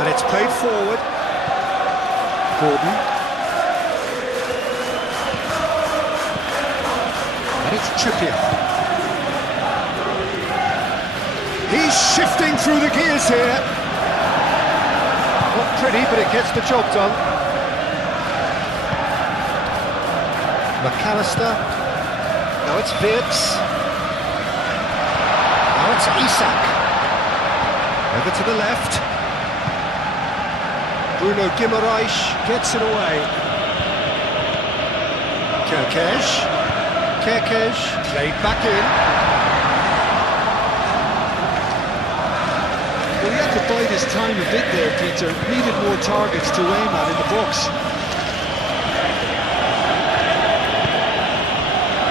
And it's played forward. Gordon. And it's Trippier. He's shifting through the gears here. Not pretty, but it gets the job done. McAllister. Now it's Vitz. Now it's Isak. Over to the left. Bruno Guimaraes gets it away. Kerkez played back in. Well, he had to bide his time a bit there, Peter. Needed more targets to aim at in the box.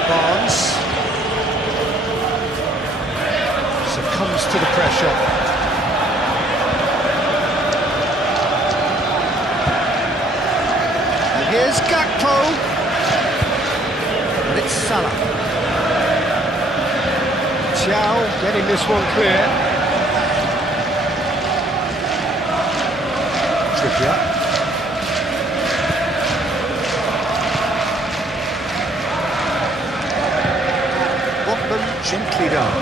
Barnes succumbs to the pressure. Here's Gakpo, and it's Salah. Thiaw getting this one clear. Trippier. Botman gently down.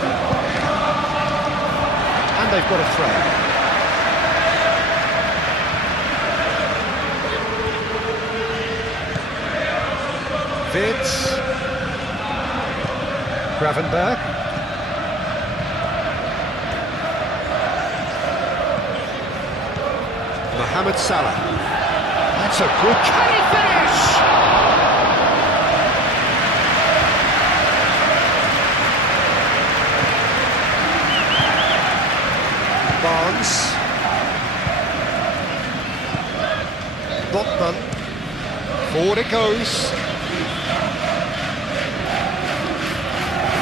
And they've got a throw. Vitz, Gravenberg, Mohamed Salah. That's a good carry finish. Barnes, Botman, forward it goes.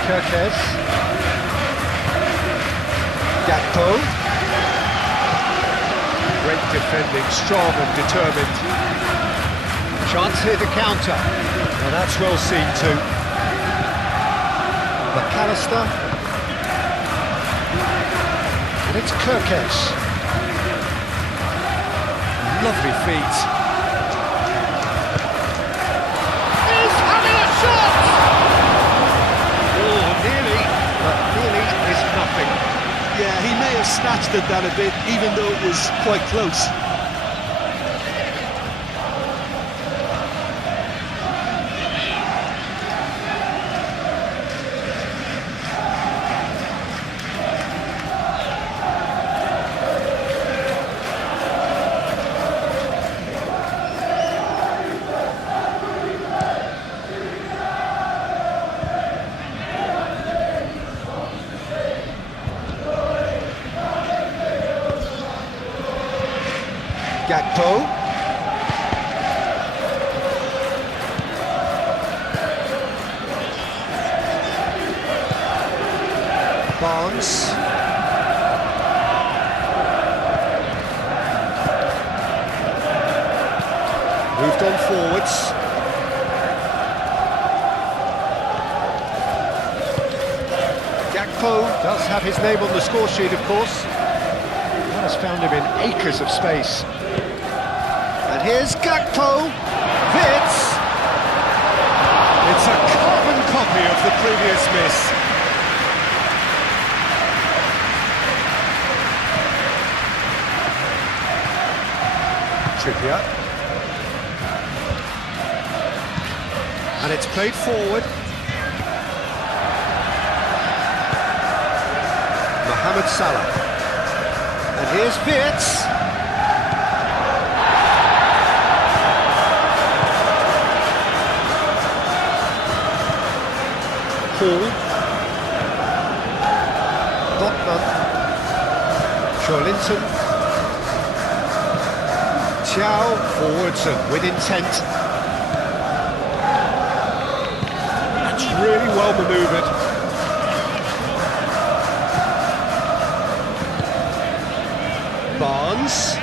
Kerkez. Gakpo. Great defending, strong and determined. Chance here to counter. Well, that's well seen too. McAllister. And it's Kerkez. Lovely feet. He's having a shot! Nearly, but nearly is nothing. Yeah, he may have snatched at that a bit, even though it was quite close. Gakpo. Barnes. Moved on forwards. Gakpo does have his name on the score sheet, of course. That has found him in acres of space. And here's Gakpo. Vitz. It's a carbon copy of the previous miss. Trippier. And it's played forward. Mohamed Salah. And here's Vitz. Liverpool. Botman. Linton. Chow forwards and with intent. That's really well manoeuvred. Barnes.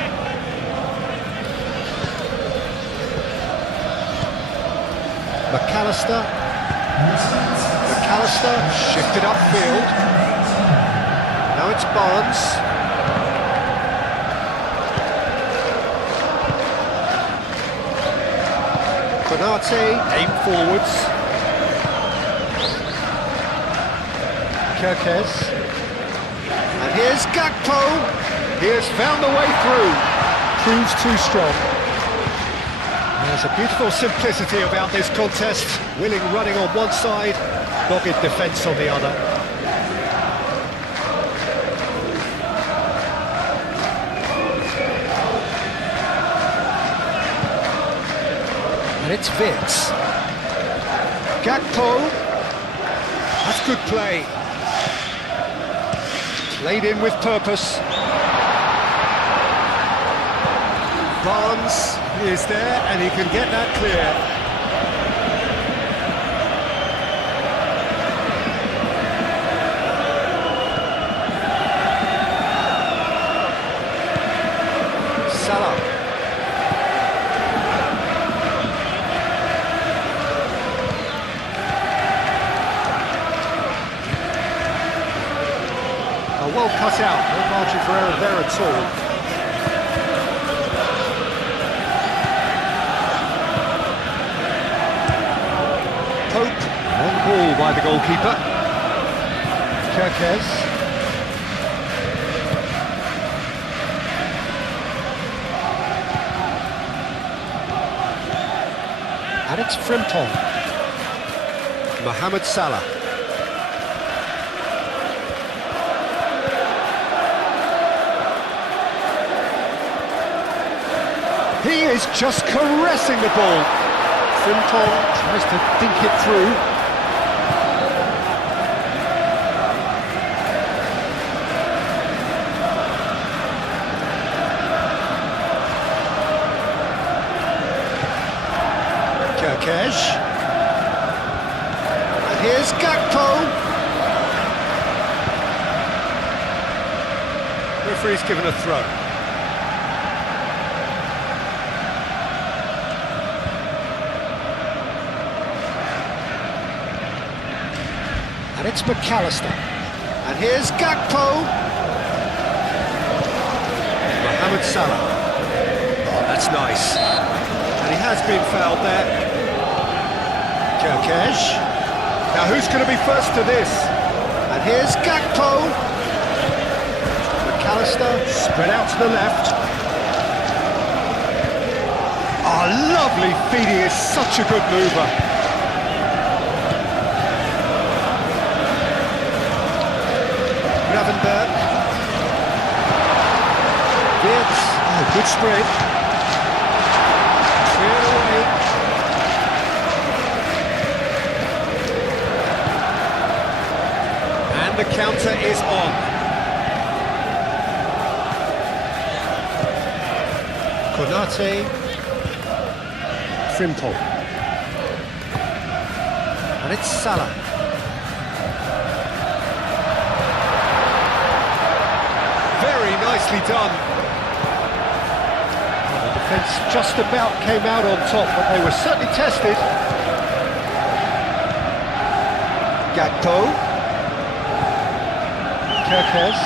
McAllister. McAllister shifted upfield. Now it's Barnes. Konate, aim forwards. Kirkes. And here's Gakpo. He has found the way through. Proves too strong. There's a beautiful simplicity about this contest. Willing running on one side, dogged defence on the other. And it's Vitz. Gakpo. That's good play. Played in with purpose. Barnes is there and he can get that clear. Salah. Well cut out, no margin for error there at all. Pope, long ball by the goalkeeper. Kirkes. And it's Frimpong. Mohamed Salah. He is just caressing the ball. Frimpong tries to think it through. Kirkes. And here's Gakpo. Referee's given a throw. And it's McAllister. And here's Gakpo. Mohamed Salah. Oh, that's nice. And he has been fouled there. Kirkes. Now who's going to be first to this? And here's Gakpo. McAllister spread out to the left. Oh, lovely feed. He is such a good mover. Gravenberg. Vitz. Oh, good sprint. Cleared away. And the counter is on. Konate. Frimpong. And it's Salah. Very nicely done. Well, the defence just about came out on top, but they were certainly tested. Gakpo. Kirkes.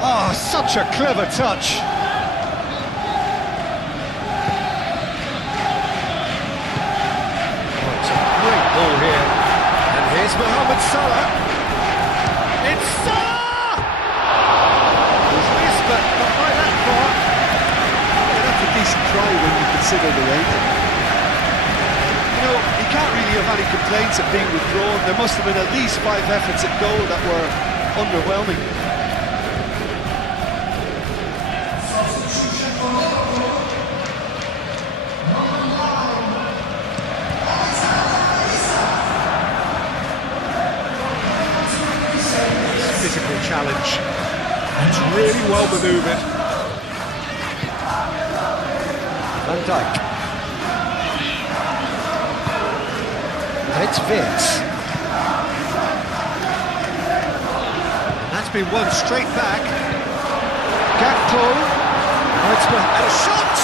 Oh, such a clever touch. Oh, it's a great ball here. And here's Mohamed Salah. It's Salah! But not by that far. Yeah, that's a decent try when you consider the rating. You know, he can't really have any complaints of being withdrawn. There must have been at least 5 efforts at goal that were underwhelming. physical challenge. It's really well manoeuvred. Van Dijk. And it's Vince. That's been won straight back. Gakpo. Oh, it's and a shot!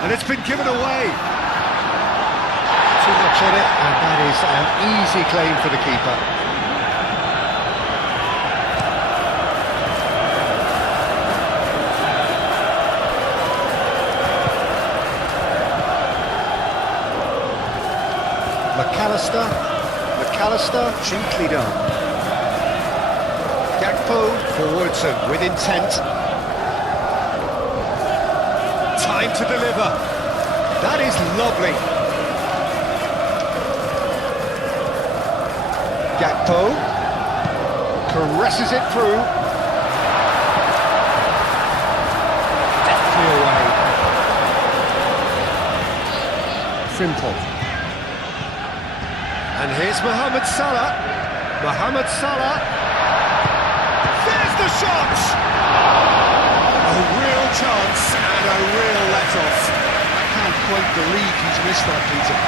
And it's been given away. Too much on it, and that is an easy claim for the keeper. McAllister, gently done. Gakpo forwards and with intent. Time to deliver. That is lovely. Gakpo caresses it through. Deftly away. Frimpong. And here's Mohamed Salah. Mohamed Salah. There's the shot! A real chance and a real let-off. I can't quite believe he's missed that, Peter.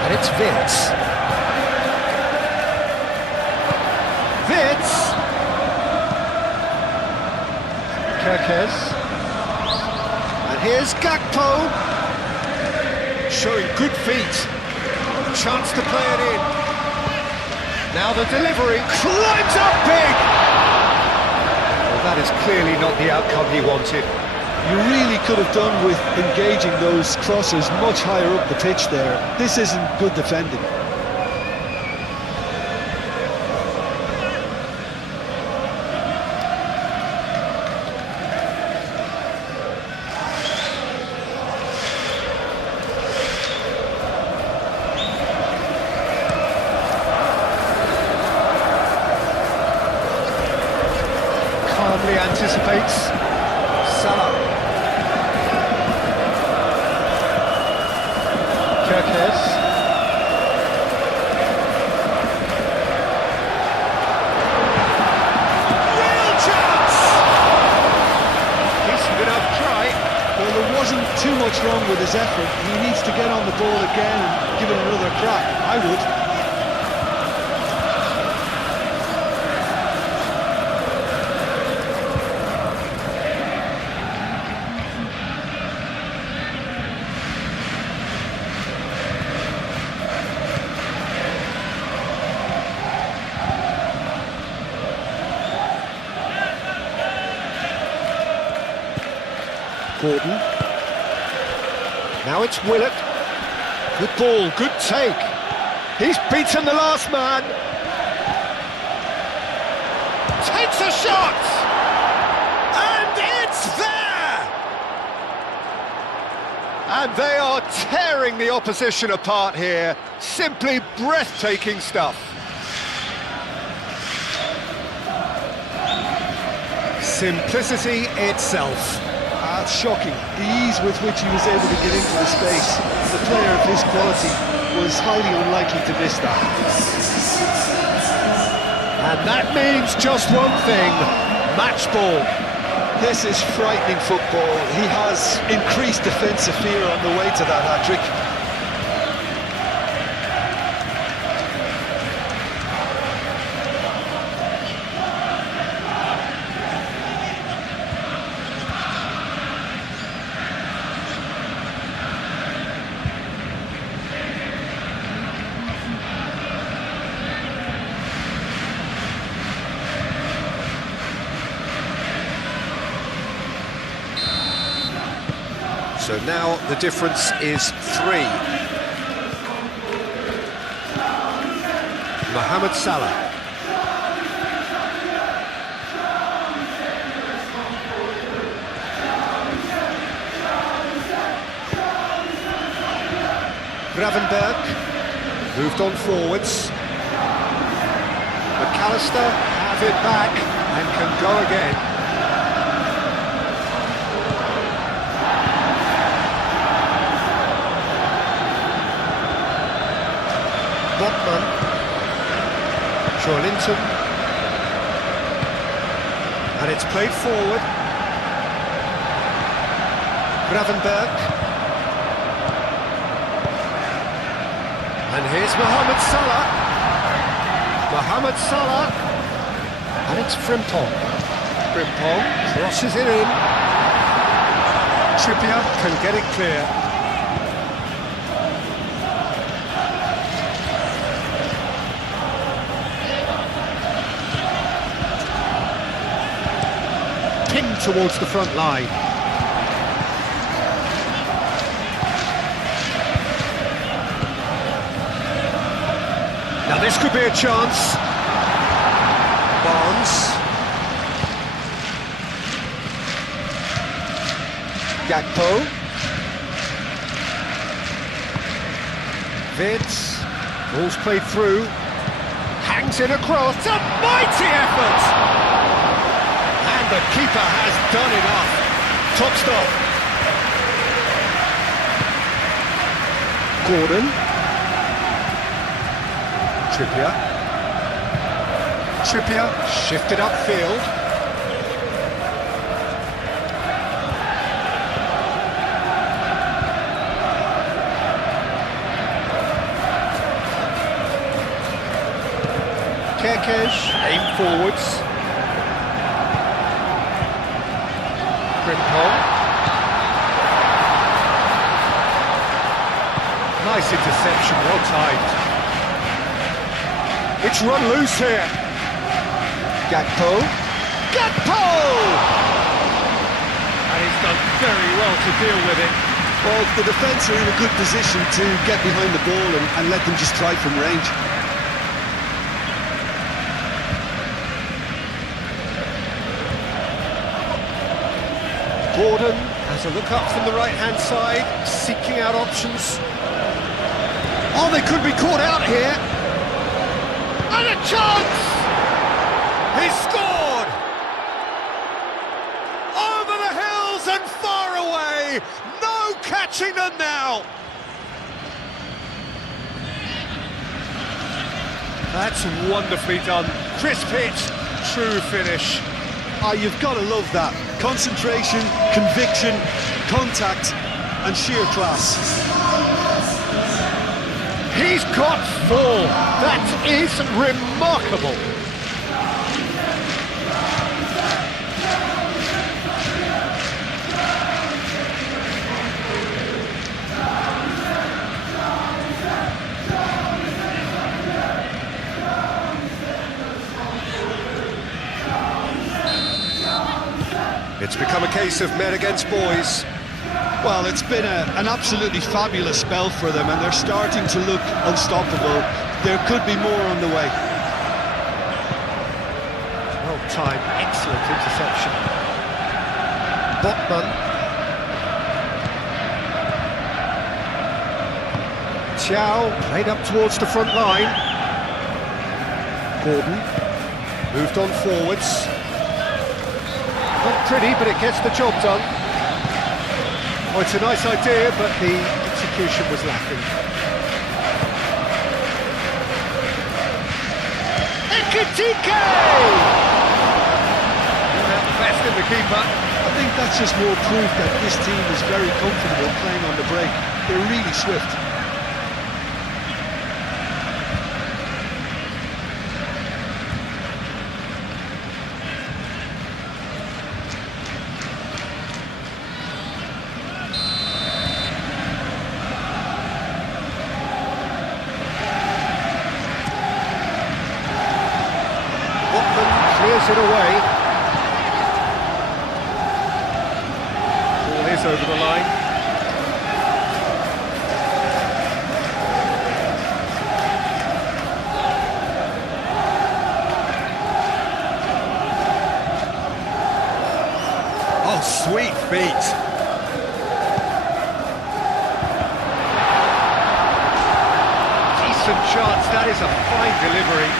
And it's Vince. Vince! Kirkes. And here's Gakpo. Showing good feet. Chance to play it in. Now the delivery. Climbs up big! Well, that is clearly not the outcome he wanted. You really could have done with engaging those crosses much higher up the pitch there. This isn't good defending. Calmly anticipates. Salah. Kirkes. Real chance! Decent enough try. Well, there wasn't too much wrong with his effort. He needs to get on the ball again and give it another crack. I would. Gordon. Now it's Willett. Good ball, good take. He's beaten the last man. Takes a shot! And it's there! And they are tearing the opposition apart here. Simply breathtaking stuff. Simplicity itself. That's shocking. The ease with which he was able to get into the space. The player of his quality was highly unlikely to miss that. And that means just one thing, match ball. This is frightening football. He has increased defensive fear on the way to that hat-trick. So now the difference is 3. Mohamed Salah. Gravenberg moved on forwards. McAllister have it back and can go again. Botman, Joelinton, and it's played forward. Gravenberg. And here's Mohamed Salah. Mohamed Salah. And it's Frimpong. Frimpong crosses it in. Trippier can get it clear. Pinged towards the front line. Now this could be a chance. Barnes. Gakpo. Vids. Ball's played through. Hangs it across. A mighty effort! And the keeper has done enough. Top stop. Gordon. Trippier shifted upfield. Kerkez aimed forwards. Frimpong. Nice interception, well timed. It's run loose here. Gakpo. Gakpo! And he's done very well to deal with it. Well, the defence are in a good position to get behind the ball and let them just try from range. Gordon has a look up from the right-hand side, seeking out options. Oh, they could be caught out here. And a chance! He scored! Over the hills and far away! No catching them now! That's wonderfully done. Crisp hit, true finish. Oh, you've got to love that. Concentration, conviction, contact, and sheer class. He's got 4. That is remarkable. It's become a case of men against boys. Well, it's been an absolutely fabulous spell for them, and they're starting to look unstoppable. There could be more on the way. Well timed, excellent interception. Botman. Chow played up towards the front line. Gordon moved on forwards. Not pretty, but it gets the job done. Oh, it's a nice idea, but the execution was lacking. Ekitike! Not out the best in the keeper. I think that's just more proof that this team is very comfortable playing on the break. They're really swift. Clears it away. Ball is over the line. Sweet feet. Decent chance, that is a fine delivery.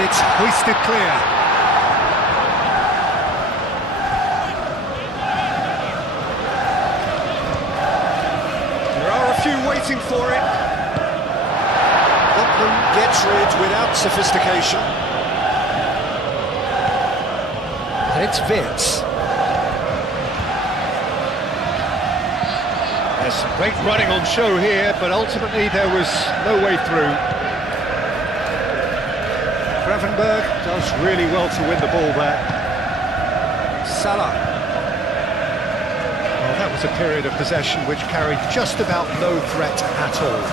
It's hoisted clear. There are a few waiting for it. Botman gets rid without sophistication. And it's Vitz. There's some great running on show here, but ultimately there was no way through. Gravenberg does really well to win the ball there. Salah. Well, that was a period of possession which carried just about no threat at all.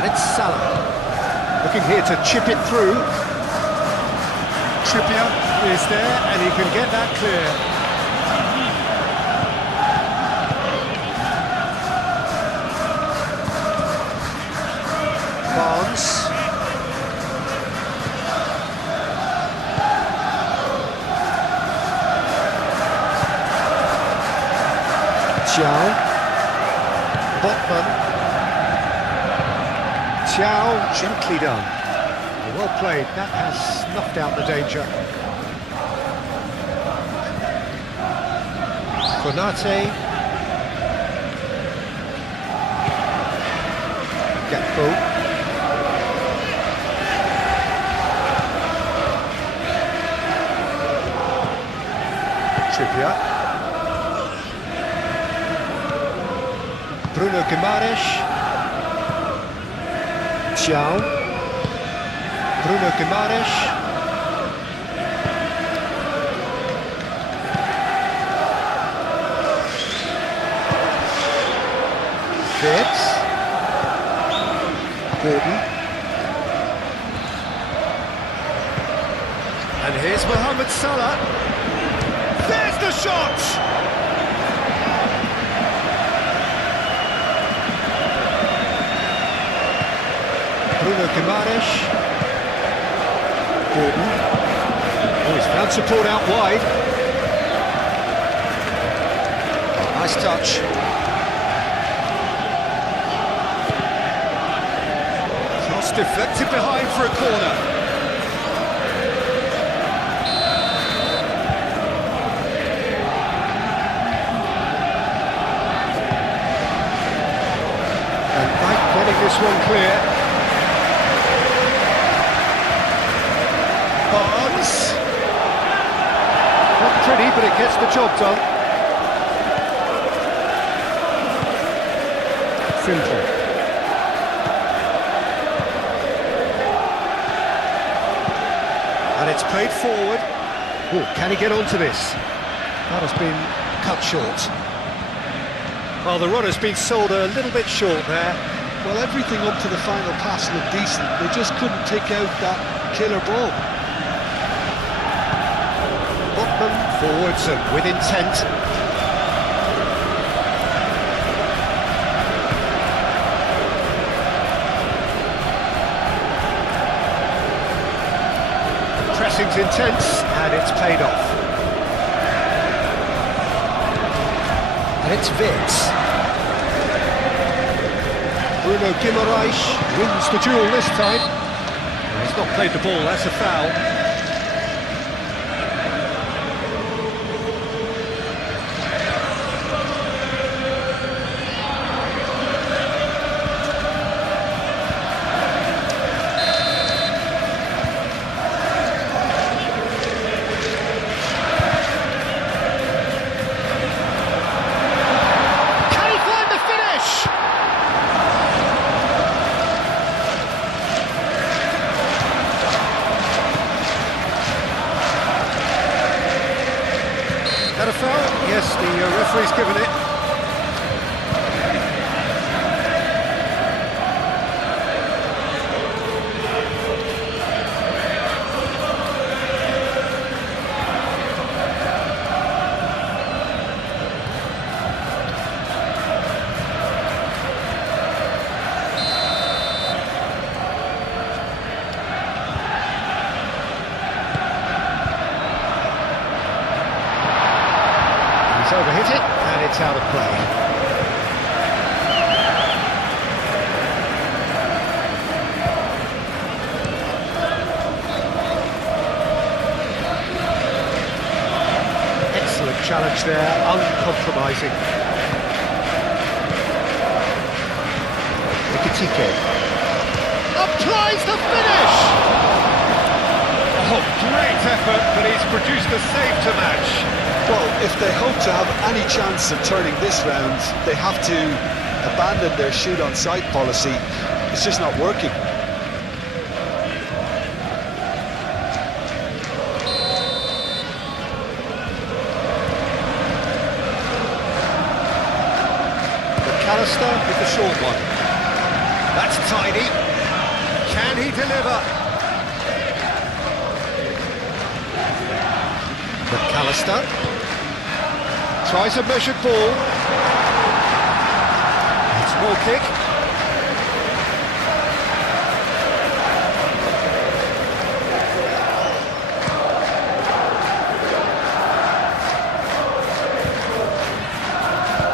And it's Salah. Looking here to chip it through. Trippier is there, and he can get that clear. Barnes. Thiaw. Botman. Thiaw, gently done. Well played, that has snuffed out the danger. Konate. Gakpo. Trippier. Bruno Guimaraes. Thiaw. Bruno Guimaraes. Vitz. Gordon. And here's Mohamed Salah. There's the shot! Bruno Guimaraes. Gordon. Oh, he's found support out wide. Nice touch. Cross deflected behind for a corner. Getting this one clear. Barnes. Not pretty, but it gets the job done. Simple. And it's played forward. Oh, can he get onto this? That has been cut short. Well, the run has been sold a little bit short there. Well, everything up to the final pass looked decent. They just couldn't take out that killer ball. Botman forwards and with intent. Pressing's intense, and it's paid off. And it's Vitz. Bruno Guimaraes wins the duel this time. He's not played the ball, that's a foul. That a foul? Yes, the referee's given it. He's overhit it, and it's out of play. Excellent challenge there, uncompromising. Ekitike applies the finish! Oh, great effort, but he's produced a save to match. Well, if they hope to have any chance of turning this round, they have to abandon their shoot-on-sight policy. It's just not working. McAllister with the short one. That's tidy. Can he deliver? McAllister tries a measured ball. It's a ball kick.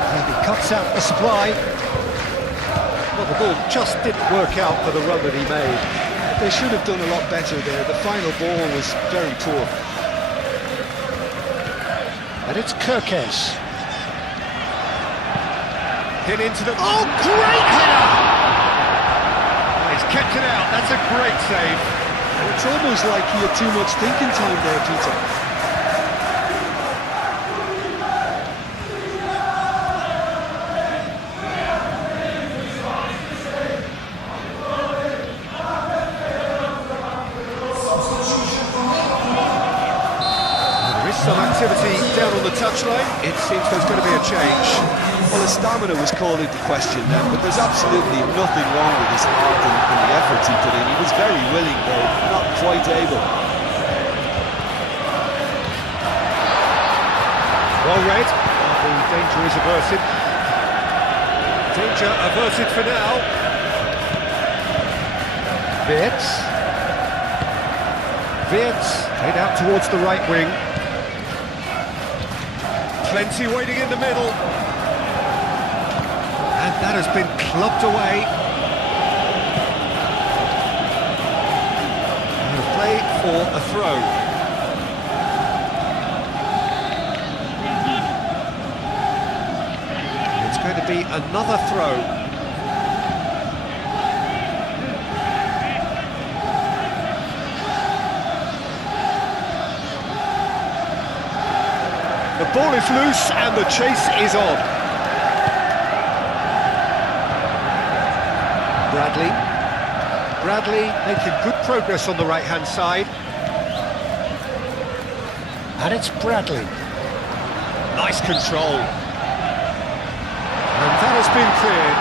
And he cuts out the supply. Well, the ball just didn't work out for the run that he made. They should have done a lot better there. The final ball was very poor. And it's Kirkes. Hit into the... Oh, great header! He's kept it out, that's a great save. It's almost like he had too much thinking time there, Peter. Some activity down on the touchline. It seems there's going to be a change. Well, his stamina was called into question then, but there's absolutely nothing wrong with his heart and the efforts he put in. He was very willing, though, not quite able. Well read. The danger is averted. Danger averted for now. Wirtz played out towards the right wing. Plenty waiting in the middle. And that has been clubbed away. Out of play for a throw. It's going to be another throw. The ball is loose and the chase is on. Bradley making good progress on the right-hand side. And it's Bradley. Nice control. And that has been cleared.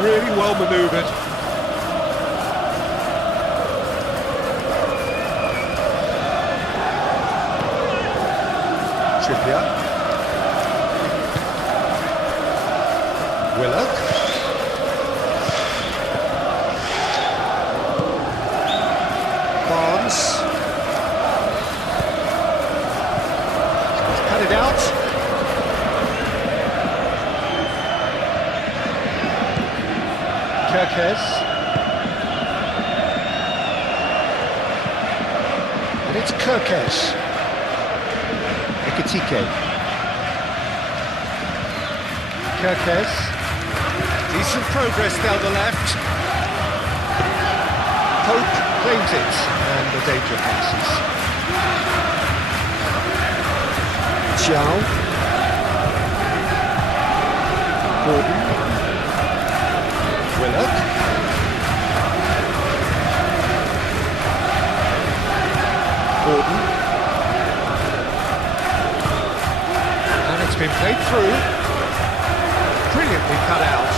Really well manoeuvred. Trippier. Willock. Barnes. He's cut it out. Kirkes. And it's Kirkes. Ekitike. Kirkes. Decent progress down the left. Pope claims it, and the danger passes. Chow. Gordon. Willock. Gordon. And it's been played through. Brilliantly cut out.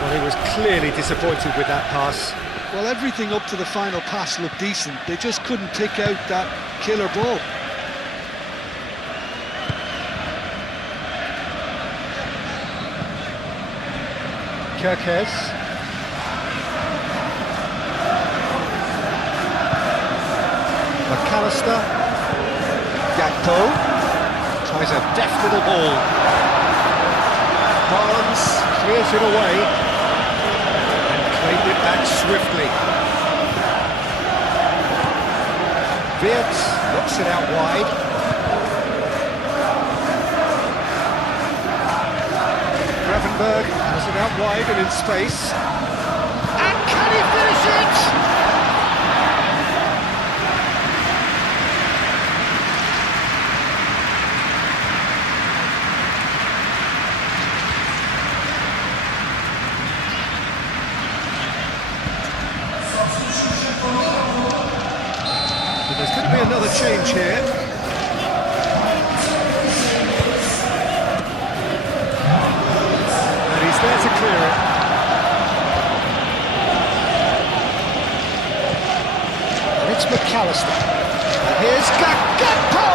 Well, he was clearly disappointed with that pass. Well, everything up to the final pass looked decent. They just couldn't pick out that killer ball. Kirkes. McAllister. Gakpo. Tries a deft little ball. Barnes clears it away and claimed it back swiftly. Wirtz knocks it out wide. Gravenberg has it out wide and in space. And can he finish it? There's going to be another change here. And he's there to clear it. And it's McAllister. And here's Gakpo!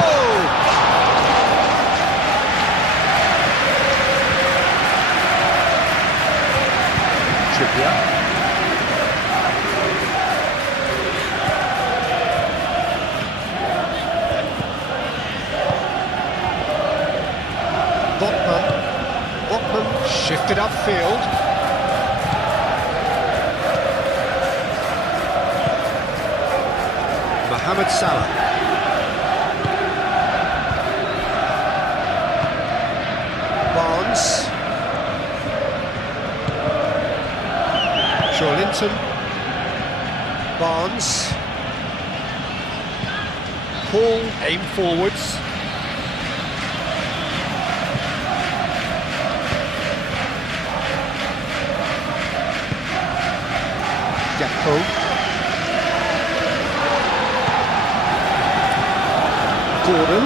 Trippier. Botman shifted upfield. Mohamed Salah. Barnes. Linton. Barnes. Paul aim forwards. Gakpo. Gordon.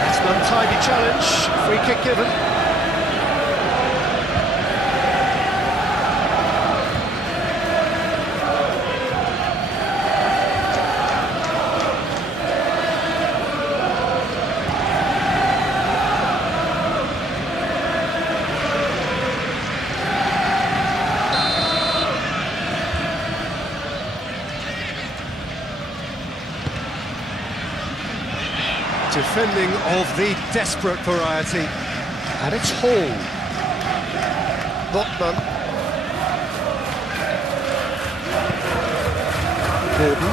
That's an untidy challenge. Free kick given. Defending of the desperate variety. And it's Hall. Botman. Gordon.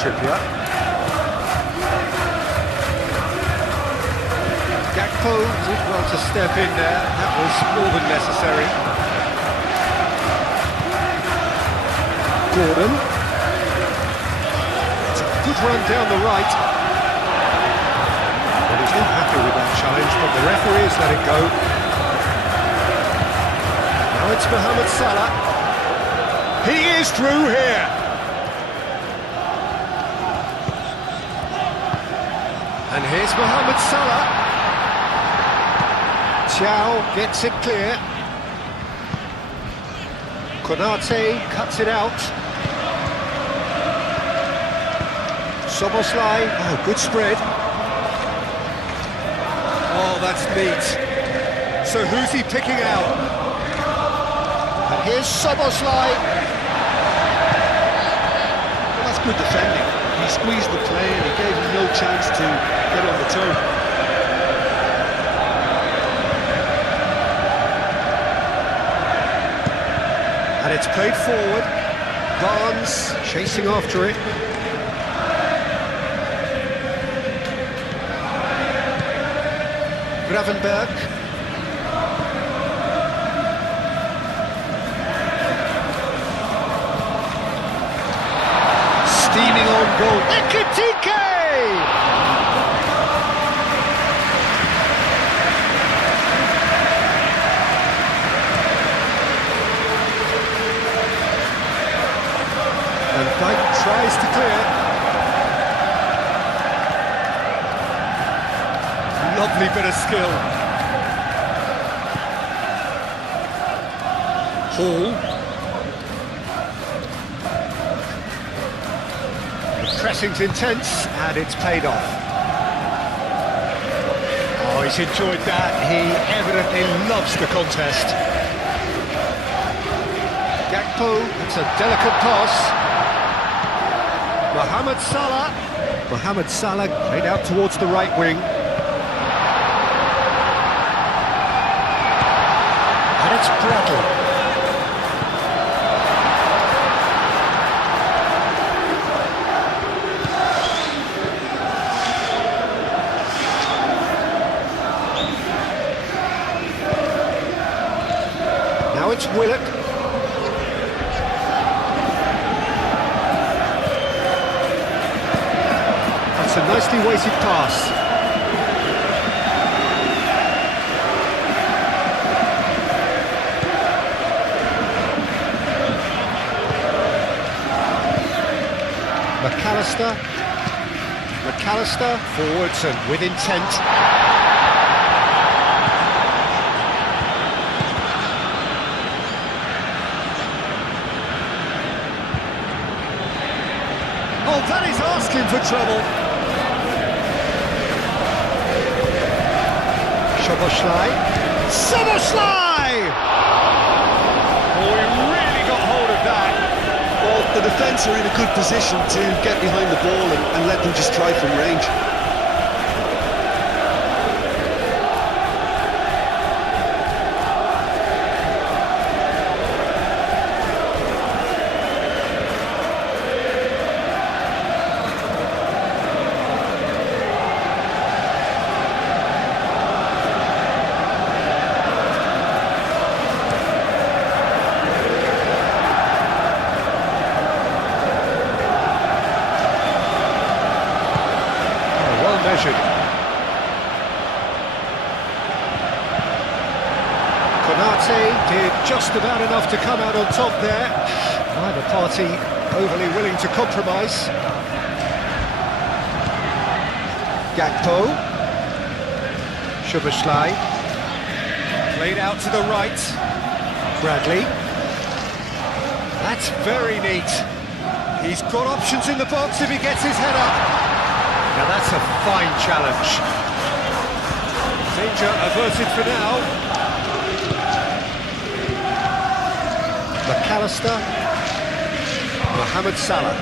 Trippier. Gakpo did well to step in there. That was more than necessary. Gordon. Good run down the right. Well, he's not happy with that challenge, but the referee has let it go. Now it's Mohamed Salah. He is through here. And here's Mohamed Salah. Thiaw gets it clear. Konate cuts it out. Soboslai, oh, good spread. Oh, that's neat. So who's he picking out? And here's Soboslai. Well, that's good defending. He squeezed the play and he gave him no chance to get on the turn. And it's played forward. Barnes chasing after it. Gravenberg. steaming on goal. Ekitike! And Dyke tries to clear. Lovely bit of skill. Hall. The pressing's intense and it's paid off. Oh, he's enjoyed that. He evidently loves the contest. Gakpo, it's a delicate pass. Mohamed Salah. Mohamed Salah played out towards the right wing. And it's Bradley. Now it's Willock. That's a nicely weighted pass. McAllister forwards and with intent. Oh, that is asking for trouble. Szoboszlai! Oh, he really got hold of that. Well, the defence are in a good position to get behind the ball and let them just try from range. Measured. Konate did just about enough to come out on top there. Neither party overly willing to compromise. Gakpo. Szoboszlai. Played out to the right. Bradley. That's very neat. He's got options in the box if he gets his head up. Now that's a fine challenge. Danger averted for now. McAllister. Mohamed Salah.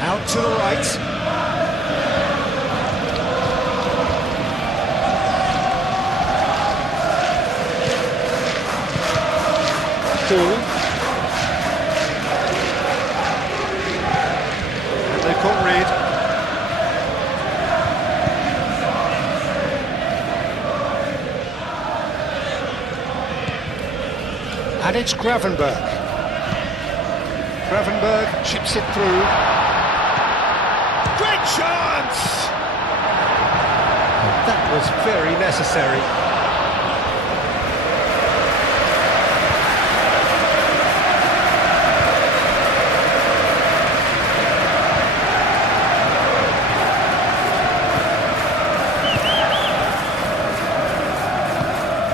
Out to the right. Hall. And they've got rid. And it's Gravenberg. Gravenberg chips it through. Great chance! And that was very necessary.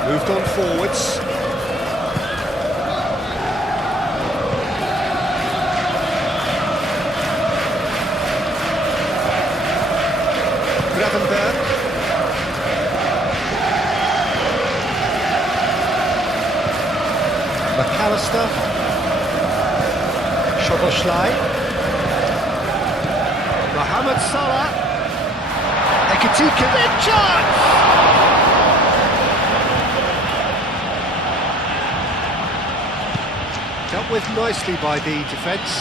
Moved on forwards. Gravenberg. McAllister. Szoboszlai. Mohamed Salah. Ekitike. Big chance! Dealt with nicely by the defence.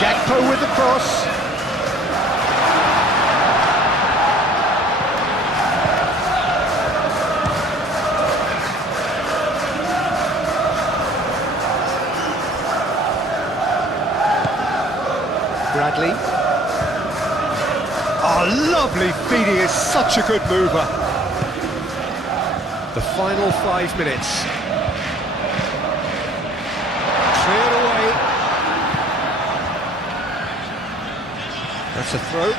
Gakpo with the cross. Bradley. Oh, lovely feeding, is such a good mover. The final 5 minutes. Cleared away. That's a throw.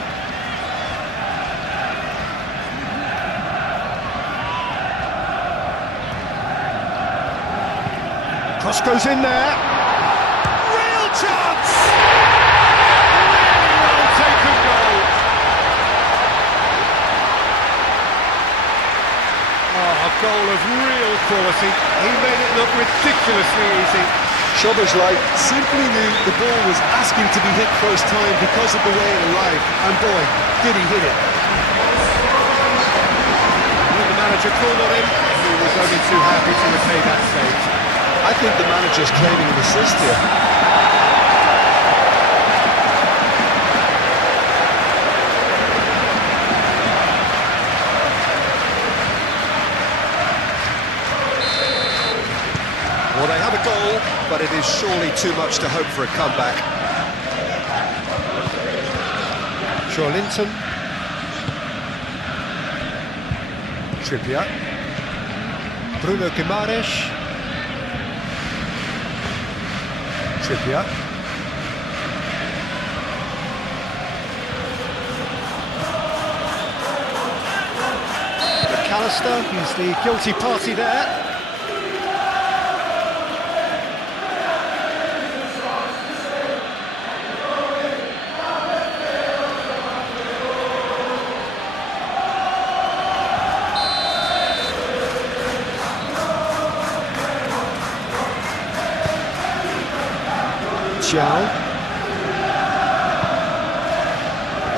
Cross goes in there. Real chance! Really well taken goal. Oh, a goal of real quality. He made it look ridiculously easy. Szoboszlai simply knew the ball was asking to be hit first time because of the way it arrived, and boy, did he hit it. When the manager called on him, he was only too happy to repay that save. I think the manager's claiming an assist here. Well, they have a goal, but it is surely too much to hope for a comeback. Linton. Trippier. Bruno Guimaraes. Trippier. McAllister, he's the guilty party there.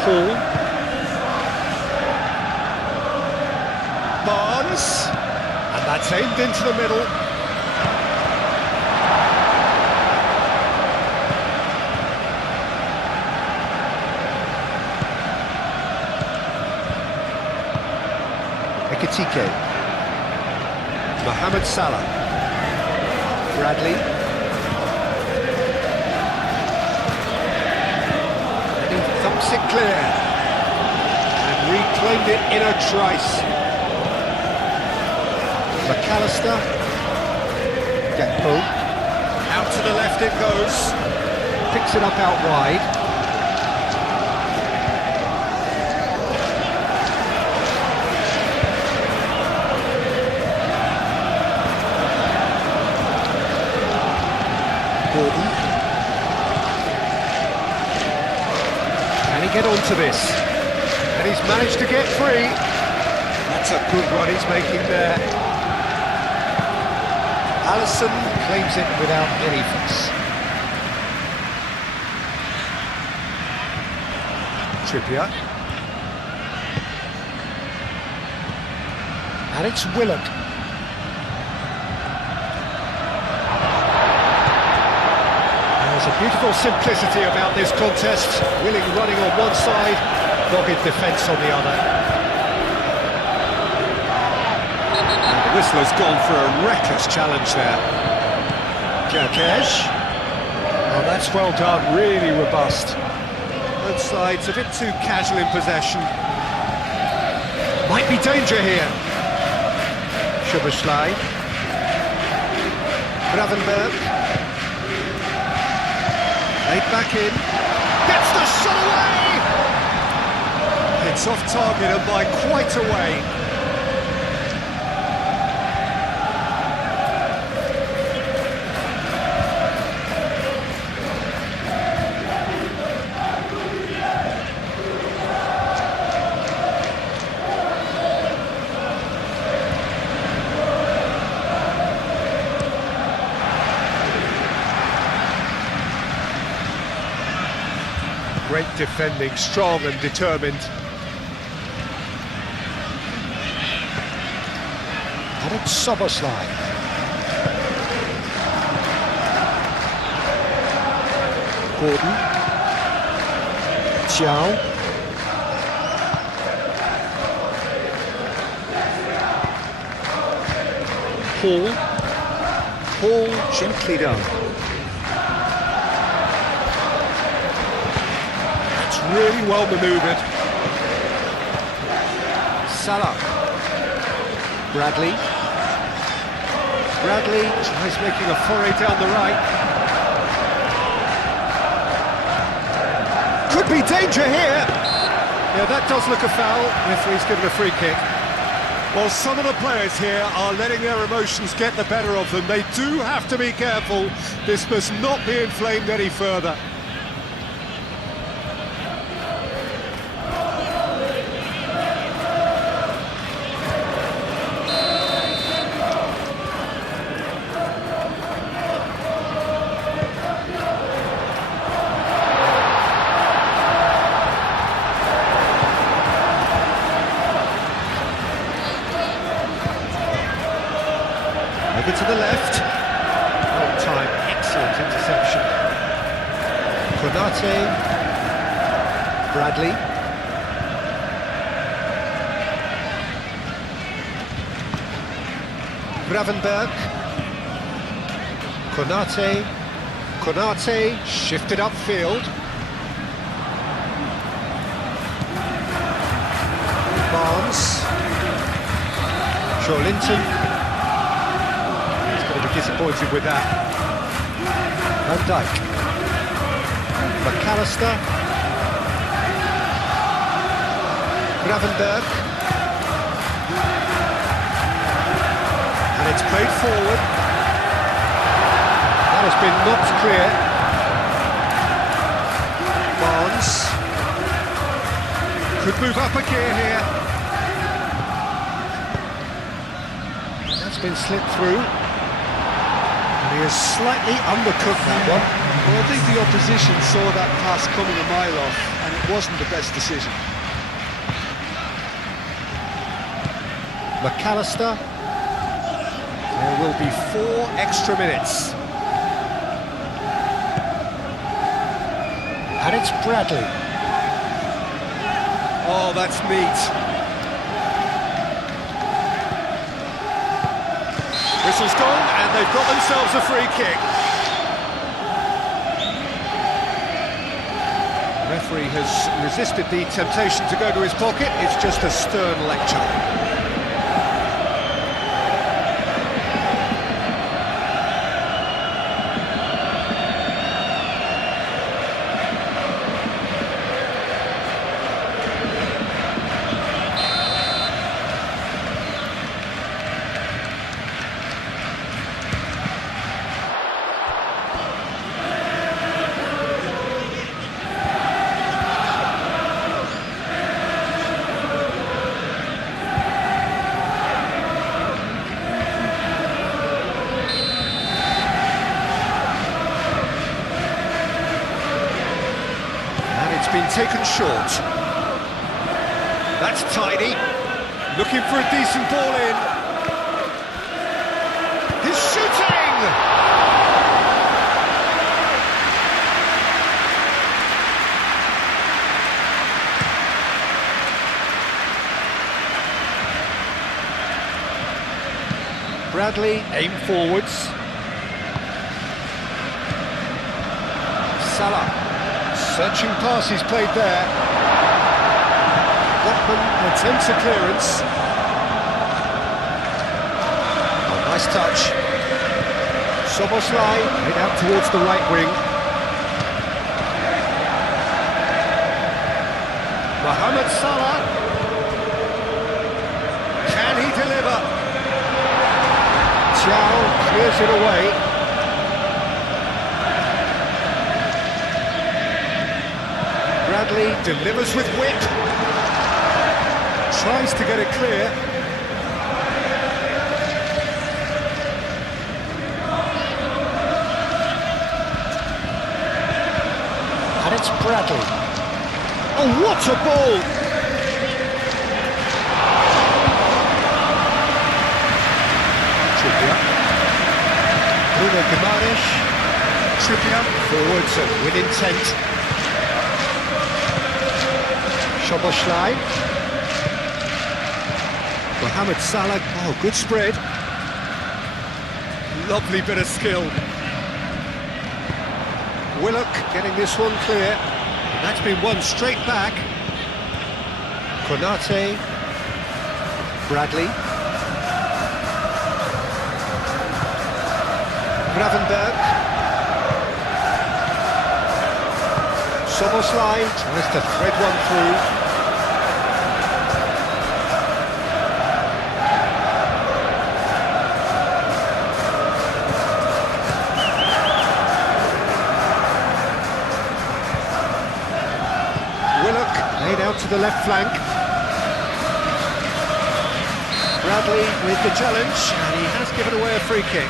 Hall. Barnes. And that's aimed into the middle. Ekitike. Mohamed Salah. Bradley. It clear and reclaimed it in a trice. McAllister. Gakpo. Out to the left it goes. Picks it up out wide. Gordon. Get onto this, and he's managed to get free. That's a good run he's making there. Alisson claims it without any fuss. Trippier. And it's Willock. There's a beautiful simplicity about this contest. Willing running on one side, dogged defence on the other. And the whistler's gone for a reckless challenge there. Kerkesh. Oh, that's well done, really robust. Both sides a bit too casual in possession. Might be danger here. Szoboszlai. Gravenberg. Laid back in, gets the shot away! It's off target and by quite a way. Great defending, strong and determined. And it's Szoboszlai. Gordon. Xiao. Hall gently done. really well manoeuvred. Salah. Bradley tries making a foray down the right. Could be danger here. Yeah, that does look a foul. Referee's given a free kick. Well, some of the players here are letting their emotions get the better of them. They do have to be careful. This must not be inflamed any further. Over to the left. Well time, excellent interception. Konate. Bradley. Gravenberg. Konate shifted upfield. Barnes. Linton. Disappointed with that. Van Dijk. McAllister. Gravenberg. And it's played forward. That has been knocked clear. Barnes. Could move up a gear here. That's been slipped through. He has slightly undercooked that one. Well, I think the opposition saw that pass coming a mile off, and it wasn't the best decision. McAllister. There will be 4 extra minutes. And it's Bradley. Oh, that's neat. Whistle's gone, and they've got themselves a free kick. The referee has resisted the temptation to go to his pocket. It's just a stern lecture. Been taken short. That's tidy. Looking for a decent ball in. He's shooting! Bradley aim forwards. Salah. Searching pass he's played there. Lockman attempts a clearance. Oh, nice touch. Soboslai head out towards the right wing. Mohamed Salah. Can he deliver? Chow clears it away. Bradley delivers with wit. Tries to get it clear. And it's Bradley. Oh, what a ball! Trippier. Bruno Guimaraes. Trippier forwards and with intent. Soboslai. Mohamed Salah. Oh, good spread. Lovely bit of skill. Willock getting this one clear. That's been won straight back. Konate, Bradley, Gravenberg, Soboslai tries to thread one through. Laid out to the left flank. Bradley with the challenge, and he has given away a free kick.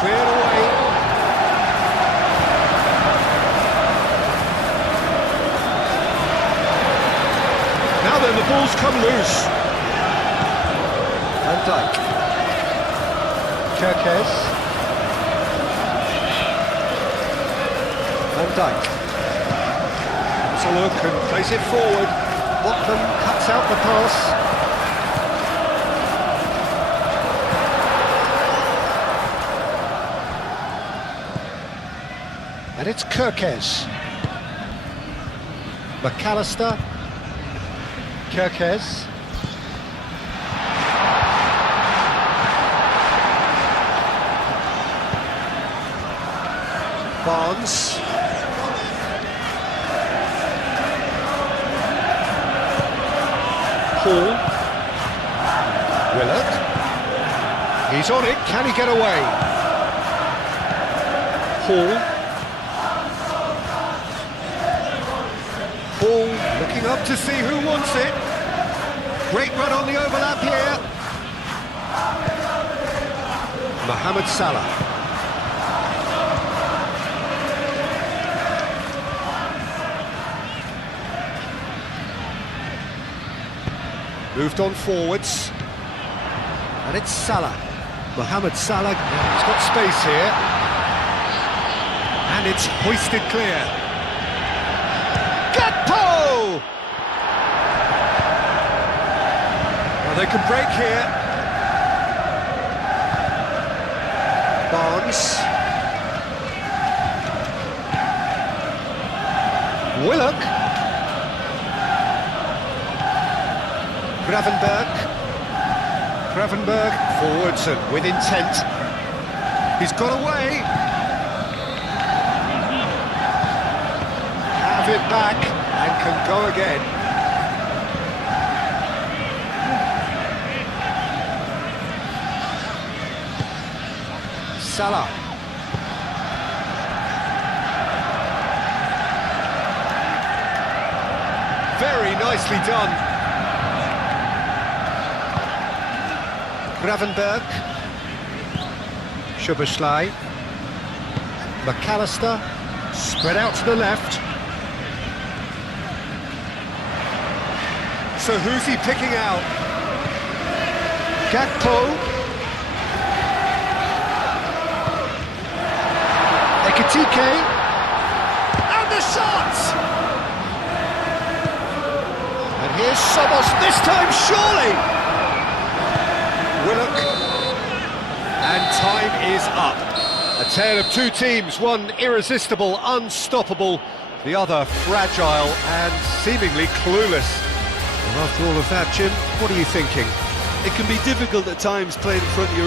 Cleared away. Now then, the ball's come loose. Van Dijk. Kerkez. Van Dijk. Has a look and plays it forward. Botman cuts out the pass. And it's Kerkez. McAllister. Kerkez. Barnes. Hall. Willock. He's on it. Can he get away? Hall. Hall looking up to see who wants it. Great run on the overlap here. Mohamed Salah. Moved on forwards. And it's Salah. Mohamed Salah. He's got space here. And it's hoisted clear. Gakpo! Well, they can break here. Barnes. Willock. Gravenberg forwards and with intent. He's got away. Have it back and can go again. Salah. Very nicely done. Gravenberg, Szoboszlai, McAllister, spread out to the left. So who's he picking out? Gakpo. Ekitike. And the shot! And here's Sobos, this time surely! Willock, and time is up. A tale of two teams, one irresistible, unstoppable, the other fragile and seemingly clueless. And after all of that, Jim, what are you thinking? It can be difficult at times playing in front of your